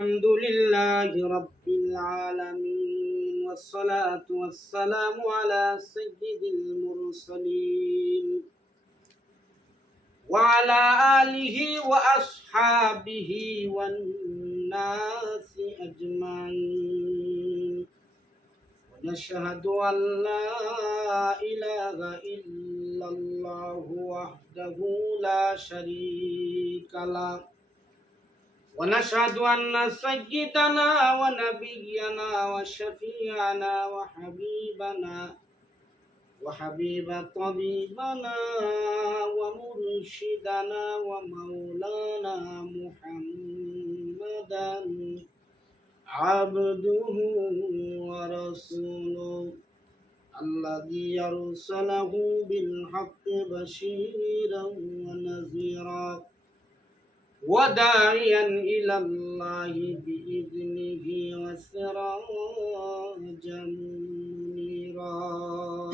الحمد لله رب العالمين والصلاة والسلام على سيد المرسلين وعلى آله وأصحابه والناس أجمعين ونشهد أن لا إله إلا الله وحده لا شريك له ونشهد أن سيدنا ونبينا وشفيعنا وحبيب طبيبنا ومرشدنا ومولانا محمدا عبده ورسوله الذي أرسله بالحق بشيرا ونذيرا وداعيا إلى الله بإذنه وسراجا منيرا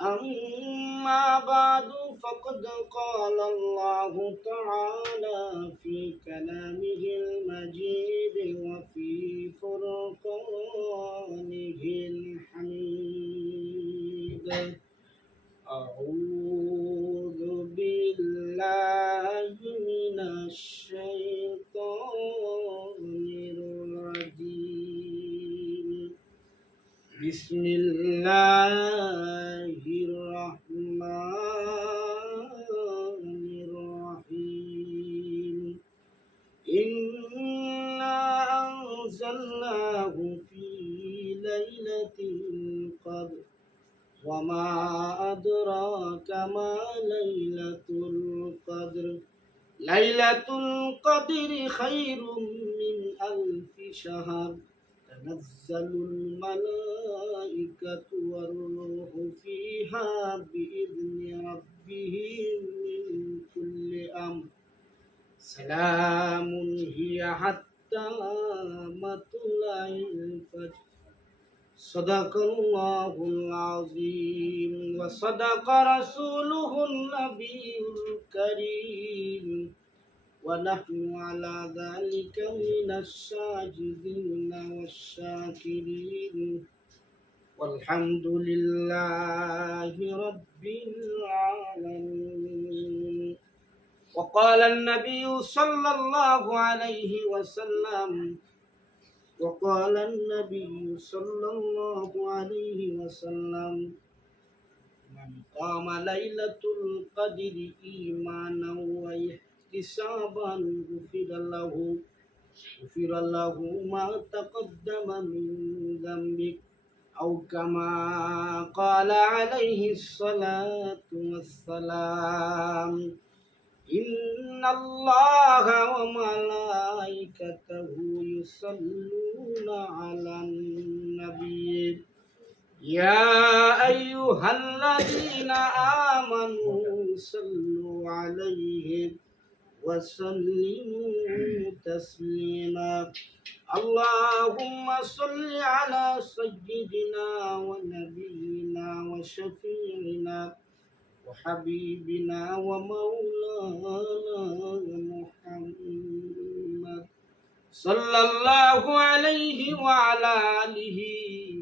أما بعد فقد قال الله تعالى في كلامه المجيد وفي فرقانه الحميد أعوذ بالله من الشيطان الرجيم بسم الله الرحمن الرحيم إنا أنزلناه في ليلة القدر وما أدراك ما ليلة القدر ليلة القدر خير من ألف شهر تنزل الملائكة والروح فيها بإذن ربهم من كل أمر سلام هي حتى مطلع الفجر صدق الله العظيم وصدق رسوله النبي الكريم ونحن على ذلك من الشاهدين والشاكرين والحمد لله رب العالمين. وقال النبي صلى الله عليه وسلم من قام ليلة القدر إيمانا واحتسابا غفر له ما تقدم من ذنبه أو كما قال عليه الصلاة والسلام إن الله وملائكته يصلون على النبي يا أيها الذين آمنوا صلوا عليه وسلموا تسليما اللهم صل على سيدنا ونبينا وشفيعنا وحبيبنا ومولانا محمد صلى الله عليه وعلى آله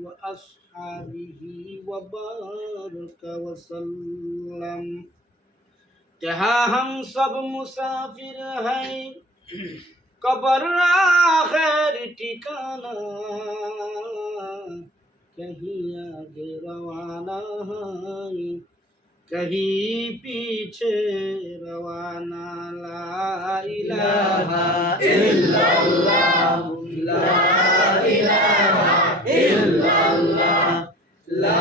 وأصحابه وبارك وسلم जहाँ हम सब मुसाफिर हैं कब्र आखिर ठिकाना कहीं आगे रवाना है कहीं पीछे रवाना ला इलाहा इल्लल्लाह ला इलाहा इल्लल्लाह ला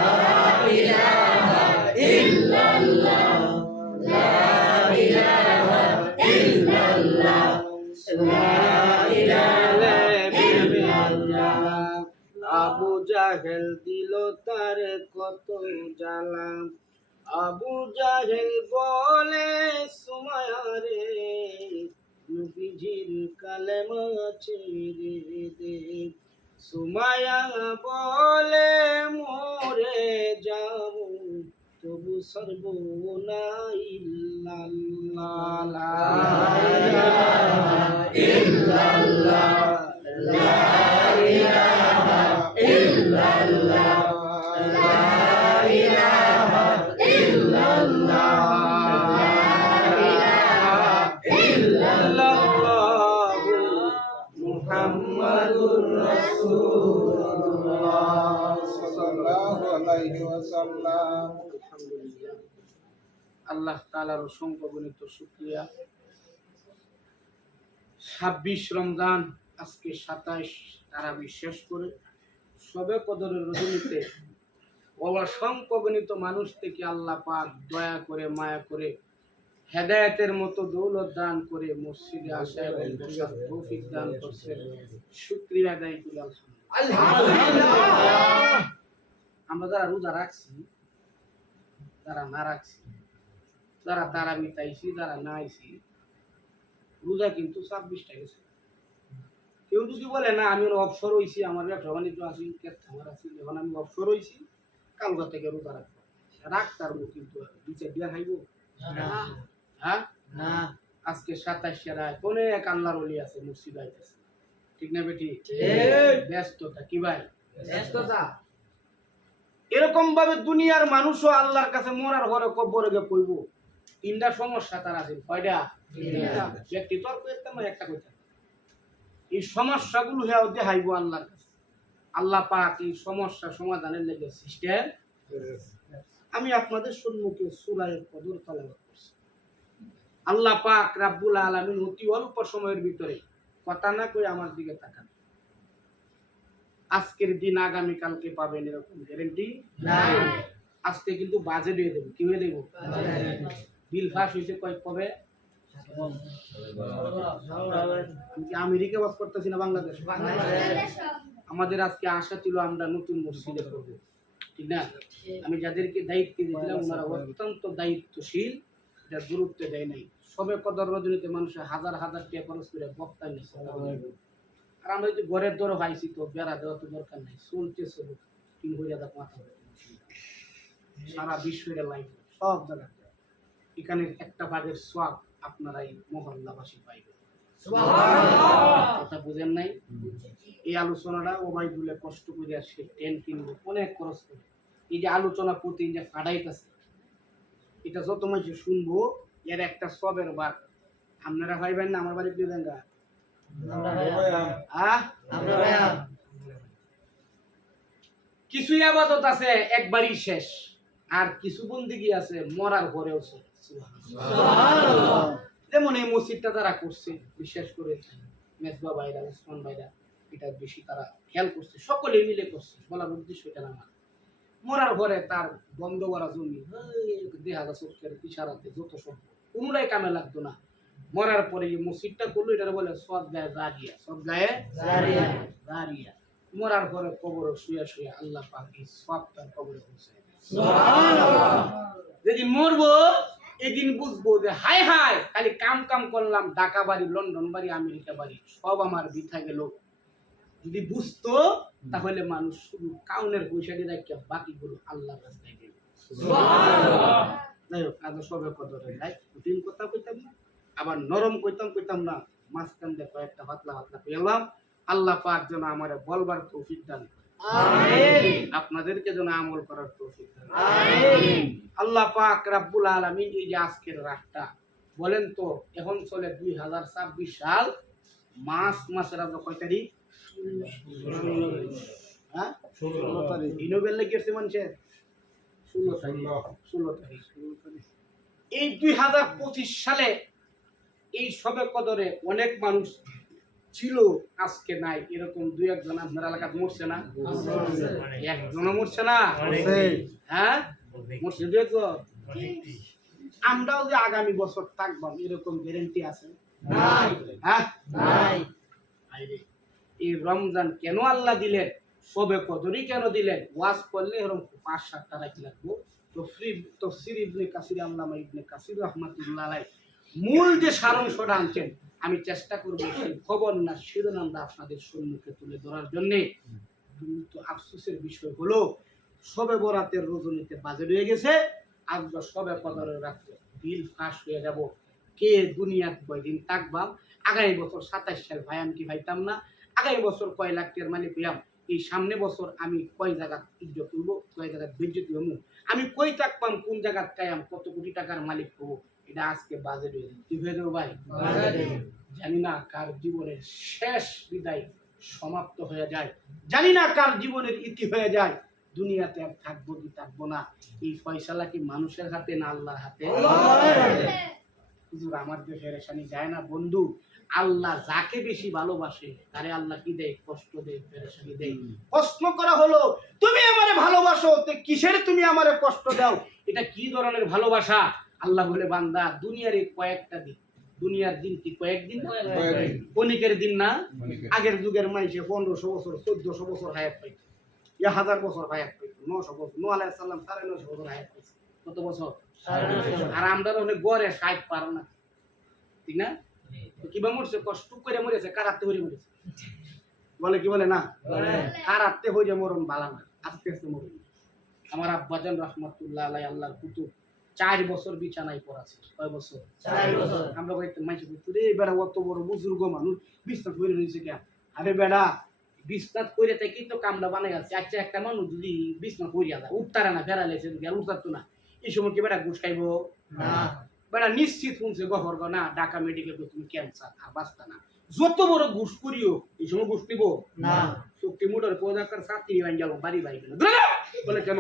इलाहा इल्लल्लाह ला इलाहा इल्लल्लाह ला इलाहा इल्लल्लाह আবু জাহেল দিল তার কত জ্বালা আবু জাহেল বলে সুমায়া রে নবীজির কালেমা ছেড়ে দে সুমায়া বলে মরে যাব তবু সর্ব না ইল্লাল্লাহ লা ইলাহা ইল্লাল্লাহ মুহাম্মাদুর রাসূলুল্লাহ সাল্লাল্লাহু আলাইহি ওয়াসাল্লাম। আলহামদুলিল্লাহ, আল্লাহ তাআলার অসংখ্য গণিত শুকরিয়া। 26 রমজান, আজকে 27 তারাবি শেষ করে শবে কদরের রজনীতে অসংখ্য গণিত মানুষ থেকে আল্লাহ পাক দয়া করে মায়া করে হেদায়েতের মতো দৌলত দান করে মসজিদে আসা এবং বসার তৌফিক দান করছে। শুকরিয়া আদায় করি আলহামদুলিল্লাহ। আমরা যারা রোজা রাখছি, যারা না রাখছি, যারা তারাবি তাইছি, যারা না আইছি, রোজা কিন্তু 26টা গেছে। কেউ যদি বলে না আমি অবসর হইছি, আমার ব্যবসা বাণিজ্য আছি, আমার আছি, যখন আমি অবসর হইছি কালকা থেকে রোজা রাখবো, রাখতার কিন্তু বিচার দিয়া খাইব হ্যাঁ না। আজকে 27 রায় অনেক আল্লাহর ওলি আছে মসজিদ আইতেছে, ঠিক না বেটি? ব্যস্ততা কি ভাই? ব্যস্ততা। এরকম ভাবে দুনিয়ার মানুষও আল্লাহর কাছে মরার ঘরে কবরে গিয়ে পড়ব। 3টা সমস্যা তার আছে। কয়টা? 3টা। ব্যক্তি তর্ক করতাম একটা কইতাম। এই সমস্যাগুলো হেও দেখাইব আল্লাহর কাছে। আল্লাহ পাক এই সমস্যা সমাধানের লেগে সিস্টেম। আমি আপনাদের সম্মুখে সূরা কদর তেলাওয়াত করছি। আল্লাহ পাক রাব্বুল আলামিন অতি অল্প সময়ের ভিতরে কথা না কই আমার দিকে তাকান। আজকের দিন আগামী কালকে পাবেন এরকম গ্যারান্টি নাই। আজকে কিন্তু বাজেট দিয়ে দেব। কি হয়ে দেব? বিল পাস হইছে কবে? আমি আমেরিকা বাস করতেছি না বাংলাদেশ। আমাদের আজকে আশা ছিল আমরা নতুন মসজিদে করব, ঠিক না? আমি যাদেরকে দায়িত্ব দিয়েছিলাম ওনারা অত্যন্ত দায়িত্বশীল, এটা গুরুত্ব দেয় নাই। সবে কদর রজনীতে মানুষের হাজার হাজার টাকা খরচ করে বক্তা নিচ্ছে। আর আমরা যদি ঘরের দরও পাইছি তো বেড়া দেওয়া তো দরকার নাই, চলছে চলুক। 3,000 মাথা সারা বিশ্বের লাইফ সব জায়গায় এখানে একটা ভাগের সোয়াব আপনারা এই মহল্লাবাসী পাইবেন। কথা বুঝেন নাই? এই আলোচনাটা ওবাইদুলে কষ্ট করে আসে, টেন কিনবো, অনেক খরচ করে এই যে আলোচনা প্রতিদিন যে ফাটাইতেছে, এটা যত মানুষ শুনবো এর একটা সবের বার আপনারা ভাইবেন না। আমার বাড়ি দিয়ে দেন গা কিছু আবাদত আছে একবারই শেষ, আর কিছু বন্দিগি আছে মরার পরেও চলে। যেমন এই মসজিদটা যারা করছে, বিশেষ করে মেজবা ভাইরা, ওসমান ভাইরা, এটা বেশি তারা খেয়াল করছে, সকলে মিলে করছে। বলার উদ্দেশ্য এটা না, মরার পরে তার বন্ধ করা জমি দেখা গেছে ইশারাতে যত সব কোনোটাই কামে লাগতো না। মরার পরে এই মসজিদটা করলো, এটা বলে সদগায়ে জারিয়া, সদগায়ে জারিয়া। মরার পরে কবরে শুয়ে শুয়ে আল্লাহ পাক এই সবটার কবরে পৌঁছে। যেদিন মরবো এদিন বুঝবো যে হায় হায় খালি কাম কাম করলাম, ঢাকা বাড়ি, লন্ডন বাড়ি, আমেরিকা বাড়ি সব আমার বৃথা গেল। যদি বুঝতো তাহলে মানুষ শুধু কাউনের পয়সাটি রাখিয়া বাকিগুলো আল্লাহর রাস্তায় গেল। যাই হোক, আজ সবে কদরে নাই, কঠিন কথা কইতাম না, আবার নরম কইতাম না, মাঝখান দিয়ে কয়েকটা পাতলা পাতলা পেলাম। আল্লাহ পাক যেন আমার বলবার তৌফিক দান করে, আপনাদেরকে যেন আমল করার তৌফিক দান করে। আল্লাহ পাক রাব্বুল আলামিন এই যে আজকের রাতটা বলেন তো, এখন চলে 2026 সাল, মাসের আজ কয় তারিখ? 16 তারিখ। ইনোবেল লেগেছে মানুষের 16 তারিখ। এই 2025 সালে এই সবে কদরে অনেক মানুষ ছিল, আজকে নাই। এরকম 2-1 জন আপনার এলাকায় মরছে না? একজনও মরছে না? হ্যাঁ মরছে 2-1 জন। আমরাও যে আগামী বছর থাকবাম এরকম গ্যারান্টি আছে? হ্যাঁ নাই। এই রমজান কেন আল্লাহ দিলেন, সবে কদরই কেন দিলেন? ওয়াজ করলে এরকম 5-7টা রাখি লাগবো। তফসির ইবনে কাসির, আল্লামা ইবনে কাসির রাহমাতুল্লাহ আলাইহি মূল যে সারাংশটা আনছেন, আমি চেষ্টা করবো সেই খবর না শিরোনামটা আপনাদের সম্মুখে তুলে ধরার জন্য। কিন্তু আফসোসের বিষয় হলো সবে বরাতের রজনীতে বাজেট হয়ে গেছে, আজ সবে কদরের রাত্রে বিল ফাঁস হয়ে যাব। কে দুনিয়ার কয়দিন থাকবাম? আগামী বছর 27 সাল ভাই আমি কি ভাইতাম না? আগামী বছর কয় লাখ টাকার মালিক হইয়াম? এই সামনে বছর আমি কয় জায়গা ইজ্জত করবো, কয় জায়গা বেজ্জতি হবো, আমি কই থাকবাম, কোন জায়গার কায়াম, কত কোটি টাকার মালিক হবো, এটা আজকে বাজেট হয়ে যাবে। কি হয়ে যাবে ভাই? জানি না কার জীবনের শেষ বিদায় সমাপ্ত হয়ে যায়, জানি না কার জীবনের ইতি হয়ে যায়, দুনিয়াতে আর থাকবো কি থাকবো না, এই ফয়সালা কি মানুষের হাতে না আল্লাহর হাতে? হুজুর আমার যে পেরেশানি যায় না বন্ধু, আল্লাহ যাকে বেশি ভালোবাসে তারে আল্লাহ কি দেয়? কষ্ট দেয়, পেরেশানি দেয়। প্রশ্ন করা হলো তুমি আমারে ভালোবাসো, তো কিসের তুমি আমারে কষ্ট দাও? এটা কি ধরনের ভালোবাসা? আল্লাহ বলে বান্দা দুনিয়ার এই কয়েকটা দিন, দুনিয়ার দিন কি কয়েকদিন? ক্ষণিকের দিন না। আগের যুগের মানুষে 1500 বছর 1400 বছর হায়াত পাইতো, 1000 বছর হায়াত পাইতো, 900 বছর, নূহ আলাইহিস সালাম 950 বছর হায়াত পাইছে। কত বছর? আর আমরা অনেক গড়ে 60 পার না, ঠিক না? কিবা মরছে? কষ্ট করে মরেছে, কারাতে হয়ে মরেছে, বলে কি বলে না? কারাতে হয়ে মরণ বালা না, আস্তে আস্তে মরণ। আমার আব্বাজান রহমাতুল্লাহ আলাই আল্লাহর কুতুব 4 বছর বিছানায় পড়াছে। কয় বছর? 4 বছর। আমরা কইতে মাইছে কইতো রে বেড়া অত বড় বুজুর্গ মানুষ বিছনা করে রইছে কেন? আরে বেড়া বিছনা কইরে থেকে তো কামলা বানাই আছে। আচ্ছা একটা মানুষ যদি বিছনা কইরা যায় উঠতারে না, ফেরালেছে আর উঠতারতো না, এই সময় কি বেড়া ঘুষ খাইবো? না। বেড়া নিশ্চিত শুনছে গহর না ঢাকা মেডিকেল তুমি ক্যান্সার আর বাঁচতা না, যত বড় ঘুষ করিও এই সময় ঘুষ দিব না। শক্তি মোটর পদাকার সাথী বান যাব বাড়ি বাইবে না বলে কেন?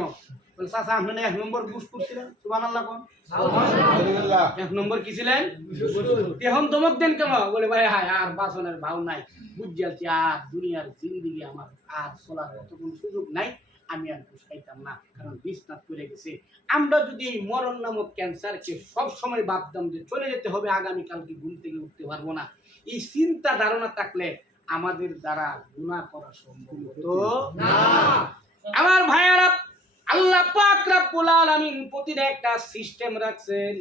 বলে চাচা আপনি 1 নম্বর ঘুষ করছিলেন, সুবহানাল্লাহ কোন আলহামদুলিল্লাহ 1 নম্বর কি ছিলেন? এখন দমক দেন কেন? বলে ভাই হায় আর বাসনের ভাও নাই, বুঝিয়াছি আর দুনিয়ার জিন্দেগি আমার আর চলার মতো কোনো সুযোগ নাই, আমি আর ঘুষ খাইতাম না, কারণ বিছনাত করে গেছে। আমরা যদি এই মরণ নামক ক্যান্সারকে সব সময় ভাবতাম যে চলে যেতে হবে, আগামীকালকে ঘুম থেকে উঠতে পারবো না, এই চিন্তা ধারণা থাকলে আমাদের দ্বারা গুনাহ করা সম্ভব হতো না। আমার ভাইয়ারা, আল্লাহ পাক রব্বুল আলামিন প্রতিটা একটা সিস্টেম রাখছেন।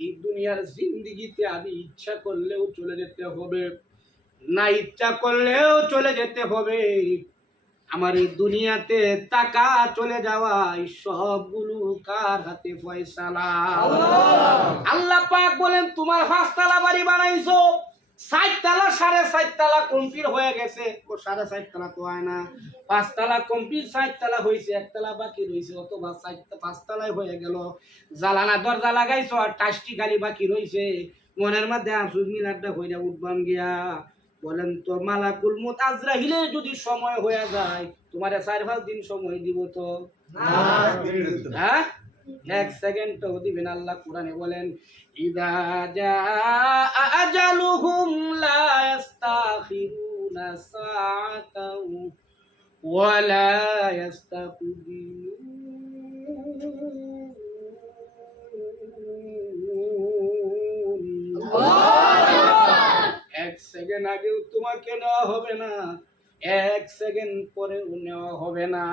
এই দুনিয়ার জিন্দেগিতে আমি ইচ্ছা করলেও চলে যেতে হবে, না ইচ্ছা করলেও চলে যেতে হবে। আমার এই দুনিয়াতে টাকা চলে যাওয়া এই সবগুলো কার হাতে? ফয়সালা আল্লাহ পাক বলেন তোমার 5 তলা বাড়ি বানাইছো, 7 তলা 4.5 তলা কমপ্লিট হয়ে গেছে, ও 4.5 তলা তো হয় না, 5 তলা কমপ্লিট, 7 তলা হইছে, 1 তলা বাকি রইছে, অথবা 5 তলাই হয়ে গেল, জালানা দরজা লাগাইছো আর টাস্টি খালি বাকি রইছে, মনের মধ্যে আসুজ মিনারটা হইয়া উঠবান গিয়া। বলেন তো মালাকুল মউত আজরাইলের যদি সময় হয়ে যায় তোমারে 4-5 দিন সময় দিব তো না? হ্যাঁ, 1 সেকেন্ড তো দিবেন। আল্লাহ কোরআনে বলেন ইদা জাআ আজালুহুম লা ইস্তাখিরুনা সাআতাও ওয়া লা ইস্তাকদিমুন। 1 সেকেন্ড আগেও তোমাকে নেওয়া হবে না, 1 সেকেন্ড পরেও নেওয়া হবে না,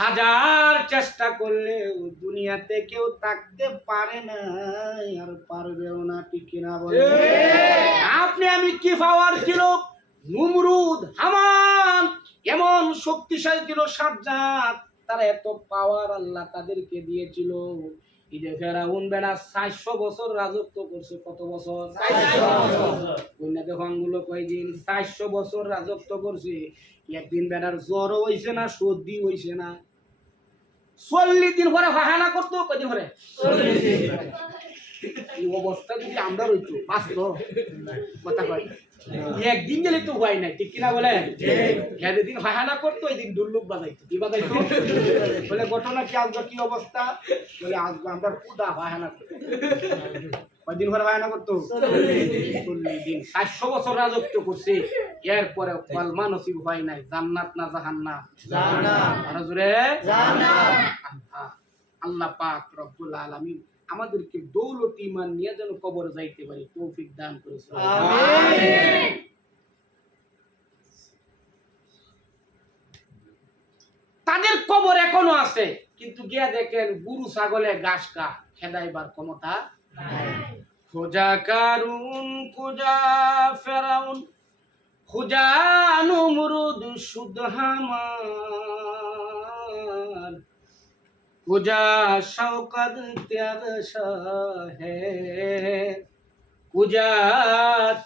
হাজার চেষ্টা করলেও দুনিয়াতে কেউ থাকতে পারে না আর পারবেও না, ঠিক কিনা বলে? আপনি আমি কি পাওয়ার ছিল? নমরুদ হামান এমন শক্তিশালী ছিল, সাজ্জাদ, তারা এত পাওয়ার আল্লাহ তাদেরকে দিয়েছিল। এই যে ফেরাউন বেড়া 400 বছর রাজত্ব করছে। কত বছর? 400 বছর। কন্যাতে হংগুলো কয়দিন? 400 বছর রাজত্ব করছে। একদিন বেড়ার জ্বরও হইছে না, সর্দি হইছে না, 40 দিন পরে বাহানা করতো। কয়দিন পরে? 40 দিন। এই অবস্থা যদি আমরা রইতো বাঁচত? কথা কয় একদিন গেলে তো হয় নাই, ঠিক কিনা বলে? যেদিন বাহানা করতো ওই দিন দুর্লুক বাজাইতো। কি বাজাইতো? বলে ঘটনা কি আজকে কি অবস্থা? বলে আজকে আমরা কুদা বাহানা করতো। কয়দিন পরে বাহানা করতো? 40 দিন। 400 বছর রাজত্ব করছে, এরপরে কলমা নসিব হয় নাই। জান্নাত না জাহান্নাম? জান্নাত। আর জোরে জান্নাত। আল্লাহ পাক রব্বুল আলামিন আমাদেরকে দৌলত ঈমান নিয়ে যেন কবরে যাইতে পারি তৌফিক দান করেছে। আমিন। তাদের কবর এখনো আছে, কিন্তু গিয়া দেখেন গরু ছাগলে ঘাস খা, খেদাইবার ক্ষমতা নাই। খোঁজা কারুন, খোঁজা ফেরাউন, খোঁজা নমরুদ, সুদ হামান, খোঁজা শওকত त्यार है, খোঁজা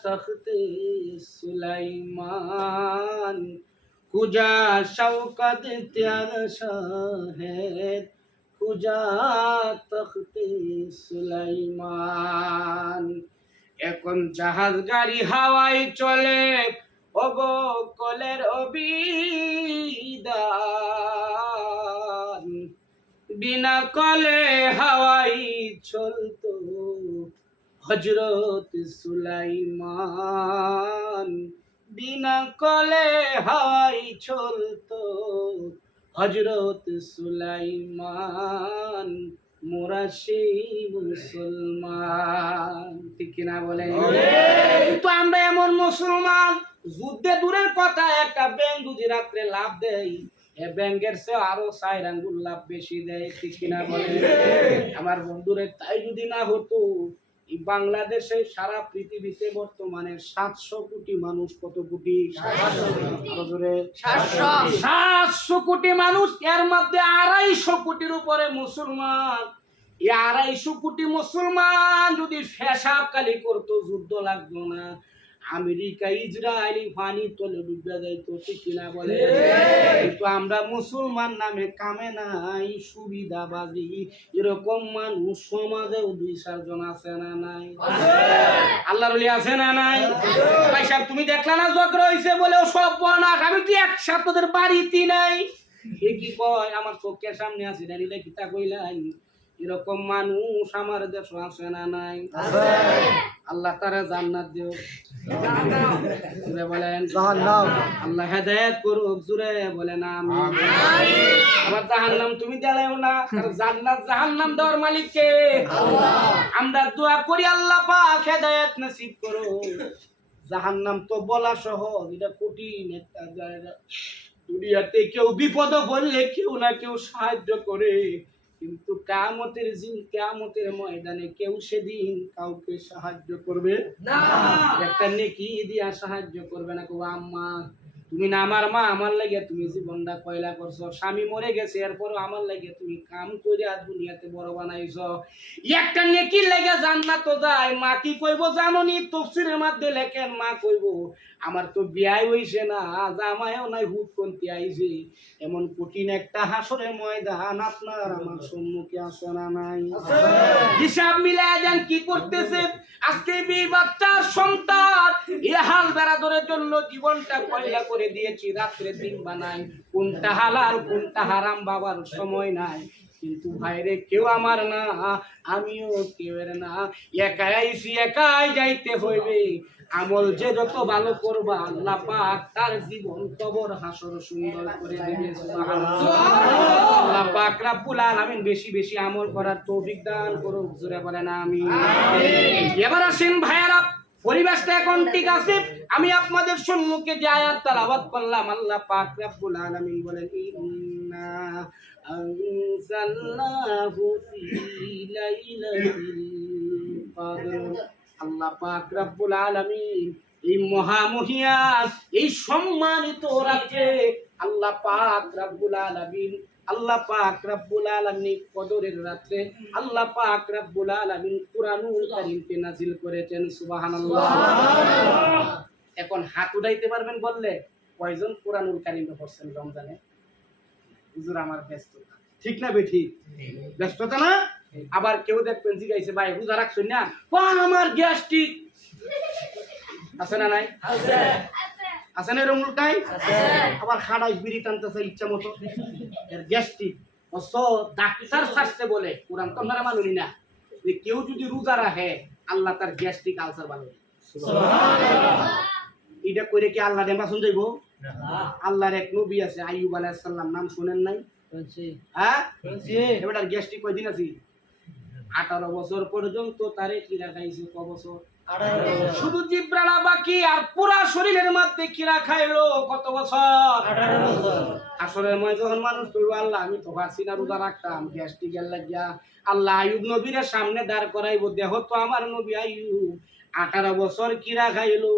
তখতে সুলাইমান, খোঁজা শওকত त्यार है, খুজা তখতে সুলাইমান। এখন জাহাজ গাড়ি হাওয়ায় চলে ওগো কলের অবিদান, বিনা কলে হাওয়াই চলতো হযরত সুলাইমান, বিনা কলে হাওয়াই চলতো হযরত সুলাইমান, মোরা সেই মুসলমান। ঠিক কিনা বলেন? কিন্তু আমরা এমন মুসলমান, যুদ্ধে দূরের কথা, একটা ব্যাঙ যদি রাত্রে লাভ দেয়, এ ব্যাঙের চেয়ে আরো 4 আঙ্গুল লাভ বেশি দেয়। ঠিক কিনা বলেন? আমার বন্ধুরে, তাই যদি না হতো, এই বাংলাদেশে সারা পৃথিবীতে বর্তমানে 700 কোটি মানুষ, কত কোটি? 700 কোটি মানুষ, এর মধ্যে 250 কোটির উপরে মুসলমান। এই 250 কোটি মুসলমান যদি পেশাব কালি করতো, যুদ্ধ লাগতো না, আমেরিকা ইসরায়েলি পানি তলে ডুবে যাইতো। ঠিক কিনা বলে? কিন্তু আমরা মুসলমান নামে কামে নাই, সুবিধাবাদী, এরকম মানুষ সমাজেও 2-4 জন আছে না নাই? আল্লাহর ওলি আছে না নাই? ভাই সাহেব, তুমি দেখলা না ঝগড়া হইছে বলেও সব বনা, আমি তো এক সপ্তাহের বাড়িতে নাই। এ কি কয়, আমার চোখের সামনে আছে, জানিলে কি তা কইলাই? এরকম মানুষ আমার দেশ আছে না নাই? আল্লাহ তারা জান্নাত দিও, জুড়ে বলেন আল্লাহ হেদায়েত করুক, জুড়ে বলেন আমিন। আবার জাহান্নাম তুমি দেলাও না, কারণ জান্নাত জাহান্নাম দেওয়ার মালিক কে? আল্লাহ। আমরা দোয়া করি আল্লাহ পাক হেদায়েত নসিব করো। জাহান্নাম তো বলা সহজ, এটা কঠিন একটা জায়গা। দুনিয়াতে কেউ বিপদ বললে কেউ না কেউ সাহায্য করে, কিন্তু কিয়ামতের ময়দানে কেউ সেদিন কাউকে সাহায্য করবে না। একটা নেকি দিয়া সাহায্য করবে না। কেউ আম্মা, তুমি না আমার মা, আমার লাগে তুমি জীবনটা কয়লা করছো, স্বামী মরে গেছে এরপরও আমার লাগে তুমি কাম করে আর দুনিয়াতে বড় বানাইছো, একটা নেকির লাগে জান্নাত যায়। মা কি কইবো জানোনি? তাফসীরের মধ্যে লেখেন, মা কইবো আমার তো বিয়াই হইছে না, জামাইও নাই, হুদ কোনটি আইছে। এমন কঠিন একটা হাসরের ময়দান আপনার আমার সম্মুখে আছে না নাই? হিসাব মিলায় যান কি করতেছে। আজকে বিয়ে বাচ্চা সন্তান এ হাল বেড়াদরের জন্য জীবনটা কয়লা করে দিয়েছি, রাত্রে দিন বানাই, কোনটা হালাল কোনটা হারাম বাবার সময় নাই। কিন্তু ভাইরে কেউ আমার না, আমিও কেউর না, একাই আইছি একাই যাইতে হইবে। আমল যে যত ভালো করবা আল্লাহ পাক তার জীবন কবর হাসর সুন্দর করে দিবে। সুবহানাল্লাহ। আল্লাহ পাক রব্বুল আলামিন বেশি বেশি আমল করার তৌফিক দান করুক, জোরে বলেন আমিন। এবার আসেন ভাইয়ারা, পরিবেশটা এখন ঠিক আছে। আমি আপনাদের সম্মুখে যে আয়াত তেলাওয়াত করলাম, আল্লাহ পাক রব্বুল আলামিন বলেন, ইন্না আনজালনাহু ফি লাইলাতিল কদর। আল্লাহ পাক রব্বুল আলামিন এই মহামহিয়ান, এই সম্মানিত রাতে আল্লাহ পাক রব্বুল আলামিন, আল্লাহ পাক রব্বুল আলামিন কদরের রাতে আল্লাহ পাক রব্বুল আলামিন কুরআনুল কারীমকে নাযিল করেছেন। সুবহানাল্লাহ। এখন হাত উঠাইতে পারবেন বললে কয়জন কুরআনুল কারীম পড়ছেন রমজানে? হুজুর আমার ব্যস্ততা। ঠিক না বেঠি? ব্যস্ততা না? আবার কেউ দেখবেন জিগাইছে, ভাই রোজা রাখছেন না? আমার গ্যাস্ট্রিক আছে না নাই? আছে। আছে না এরকম লোকটাই? আছে। আবার খাড়াই বিড়ি টানতেছে ইচ্ছা মতো, এর গ্যাস্ট্রিক। অথচ ডাক্তার শাস্তে বলে, কোরআন তো আমরা মানি না, যে কেউ যদি রোজা রাখে আল্লাহ তার গ্যাস্ট্রিক আলসার ভালো। এটা করে কি আল্লাহ নির্বাচন যাইব? আল্লাহর এক নবী আছে আইয়ুব আলাইহিস সালাম, নাম শুনেন নাই? হ্যাঁ, এবার গ্যাস্ট্রিক কয়দিন আছে? 18 বছর পর্যন্ত তারে কিরা খাইছে। ক বছর? 18 বছর। শুধু জিব্রালা বাকি, আর পুরা শরীরের মধ্যে কিরা খাইলো কত বছর? 18 বছর। আসলে মই যখন মানুষ কইবো আল্লাহ আমি তো পারছি না রোজা রাখতাম, গ্যাস্ট্রিকের লাগিয়া, আল্লাহ আইয়ুব নবীর সামনে দাঁড় করাইবো, দেখো তো আমার নবী আইয়ুব 18 বছর কিরা খাইলো,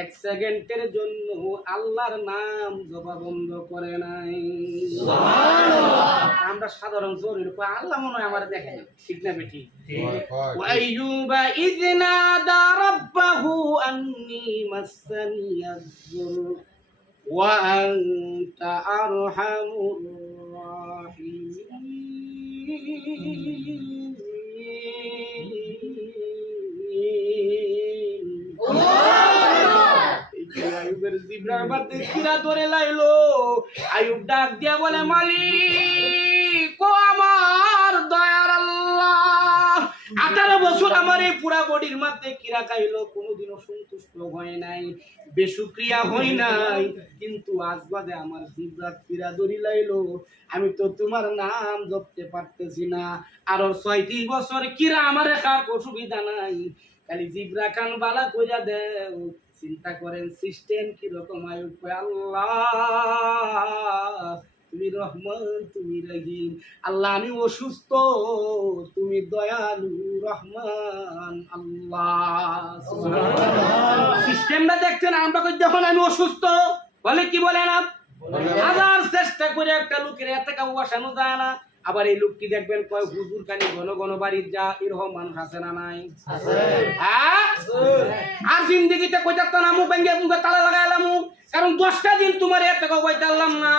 1 সেকেন্ডের জন্য আল্লাহর নাম জবা বন্ধ করে নাই। সুবহানাল্লাহ। আমরা সাধারণ জরুরি আল্লাহ মনে হয় আমার দেখে না। ঠিক না বেটি? আইয়ুবা ইযনাদা রাব্বাহু আন্নী মাসানিয়ায-যুর ওয়া আনতা আরহামুর রাহিমিন। আইয়ুবের জিব্রার মধ্যে কিরা ধরে লাইলো। আইয়ুব ডাক দিয়া বলে, মালিক ও আমার দয়ার আল্লাহ, 18 বছর আমার এই পুরা বডির মধ্যে কিরা খাইলো, কোনোদিনও সন্তুষ্ট হয় নাই, বেশুক্রিয়া হই নাই, কিন্তু আজ বাদে আমার জিব্রাত কিরা ধরি লাইলো, আমি তো তোমার নাম জপতে পারতেছি না। আরো 36 বছর কিরা আমার খাক অসুবিধা নাই, খালি জিব্রা কান বালা কইরা দেও। চিন্তা করেন সিস্টেম কি রকম। আইয়ুব কয়, আল্লাহ তুমি রহমান, তুমি রহিম, আল্লাহ আমি অসুস্থ, তুমি দয়ালু রহমান আল্লাহ। সিস্টেমটা দেখছেন, আমরা কই যখন আমি অসুস্থ বলে কি বলে না, হাজার চেষ্টা করে একটা লোকের এত কাউ বসানো যায় না। আবার এই লোকটি দেখবেন কয় হুজুর খালি ঘন ঘন বাড়ির যা, এরকম মানুষ আছে না নাই? আর জিন্দিগিতে কই থাকতো না মুখ ভেঙে মুখে তালা লাগাইলাম, কারণ 10টা দিন তোমার এত কাউ বইতালাম না,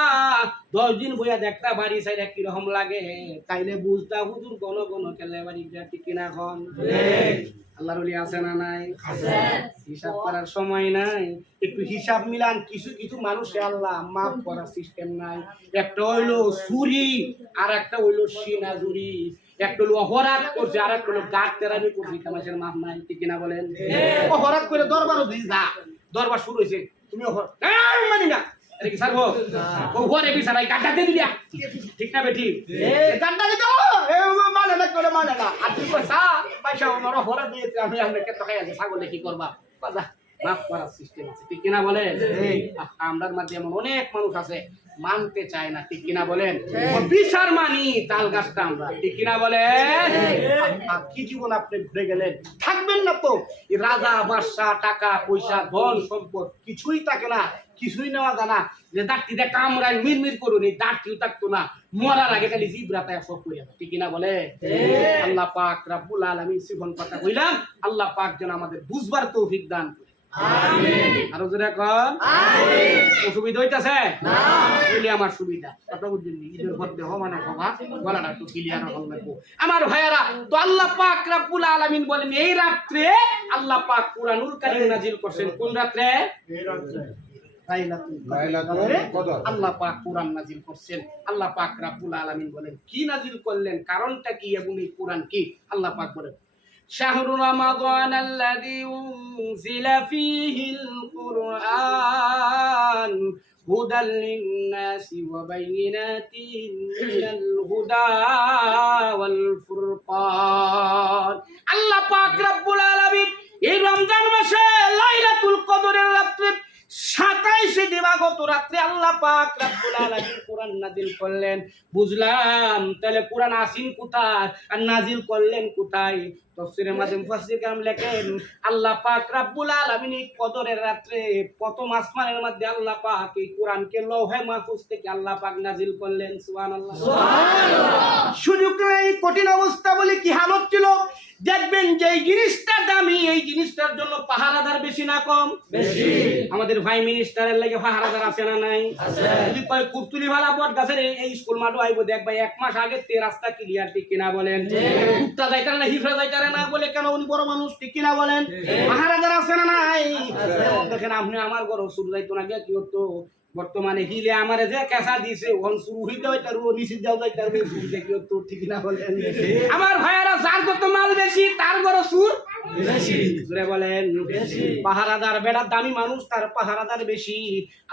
10 দিন বইয়া দেখতা বাড়ি সাইডে কিরকম লাগে, তাইলে বুঝতা হুজুর ঘন ঘন কেলে বাড়ি যা, ঠিক কিনা এখন? আল্লাহর ওলি আছে না নাই? হিসাব করার সময় নাই, একটু হিসাব মিলান। কিছু কিছু মানুষে আল্লাহ মাফ করার সিস্টেম নাই। একটা হইলো চুরি, আর একটা হইলো সিনাজুরি, একটা হলো অপরাধ করছে, আর একটা হলো গাছ তেরামি করছে, তামাশের মাফ নাই, ঠিক কিনা বলেন? অপরাধ করে দরবারও দিস যা, দরবার শুরু হয়েছে, তুমি মানি না ঠিক না বেটি? গানটা দিতে মানে না করে মানে না, আর তুই পয়সা পয়সা আমার হরা দিয়েছে, আমি আপনাকে টাকাই আছে, ছাগলে কি করবা? মাফ করার সিস্টেম আছে, ঠিক কিনা বলেন? আমরার মধ্যে এমন অনেক মানুষ আছে মানতে চায় না, ঠিক কিনা বলেন? বিচার মানি তাল গাছটা আমরা, ঠিক কিনা বলেন? কি জীবন আপনি ঘুরে গেলেন, থাকবেন না তো। রাজা বাদশা, টাকা পয়সা, ধন সম্পদ কিছুই থাকে না, কিছুই নেওয়া জানা, যে দাঁড়িতে কামড়ায় মিরমির করুন, এই দাঁড়িও থাকতো না, মরার আগে খালি জিব্রাতে সব করে যাবে, ঠিক কিনা বলে? আল্লাহ পাক রব্বুল আলামিন জীবন কথা কইলাম, আল্লাহ পাক যেন আমাদের বুঝবার তৌফিক দান করে। আরো জোরে কর অসুবিধা হইতাছে না, আমার সুবিধা কথা বুঝছেন? ঈদের মধ্যে মানে গলাটা একটু ক্লিয়ার হল লাগবো আমার ভাইয়ারা। তো আল্লাহ পাক রব্বুল আলামিন বলেন, এই রাত্রে আল্লাহ পাক কুরআনুল কারীম নাজিল করছেন। কোন রাত্রে? আল্লাহ পাক কুরআন নাজিল করছেন। আল্লাহ পাক রব্বুল আলামিন বলেন কি নাজিল করলেন, কারণটা কি, এবং এই কুরআন কি? আল্লাহ পাক বলেন, শাহরু রমাদান আল্লাযী উনজিলা ফীহিল কুরআন হুদাল লিন-নাসি ওয়া বাইয়িনাতিন মিনাল হুদা ওয়াল ফুরকান। আল্লাহ পাক রব্বুল আলামিন এই রমজান মাসে লাইলাতুল কদরের রাত্রে 27 দিবাগত রাত্রে আল্লাহ পাক রব্বুল আলামিন কুরআন নাজিল করলেন। বুঝলাম তাহলে কুরআন আসিন কোথায় আর নাজিল করলেন কোথায়? তাফসীরের মাধ্যমে মুফাসসির کرام লেখেন, আল্লাহ পাক রব্বুল আলামিন এই কদরের রাত্রে প্রথম আসমানের মধ্যে আল্লাহ পাক এই কুরআনকে লৌহে মাহফুজ থেকে আল্লাহ পাক নাজিল করলেন। সুবহানাল্লাহ, সুবহানাল্লাহ। সুযোগ নেই, কঠিন অবস্থা বলে কি হালত ছিল। দেখবেন যে এই জিনিসটা দামি, এই জিনিসটার জন্য পাহারাদার বেশি না কম? বেশি। আমাদের ভাই মিনিস্টারের লাগে পাহারাদার আছে না নাই? আছে। যদি কয় কুরতুলি ভালা বট গাছের এই স্কুল মাঠে আইবো, দেখবা 1 মাস আগে তে রাস্তা ক্লিয়ার, ঠিক কিনা বলেন? কুত্তা যাইতারে না হিফরা যাইতারে না বলে কেন? উনি বড় মানুষ, ঠিক কিনা বলেন? পাহারাদার আছে না নাই? দেখেন আপনি আমার ঘর শুরু যাইতো না কি হতো, বর্তমানে হিলে আমারে যে কেসা দিছে ওন শুরু হইতে হয় তার নিচে যাও যাই তার শুরু দেখি তো, ঠিক না বলেন? আমার ভাইয়ারা যার কত মাল বেশি তার বড় সুর বেশি, জোরে বলেন বেশি। পাহারাদার বেড়া দামি মানুষ, তার পাহারাদার বেশি।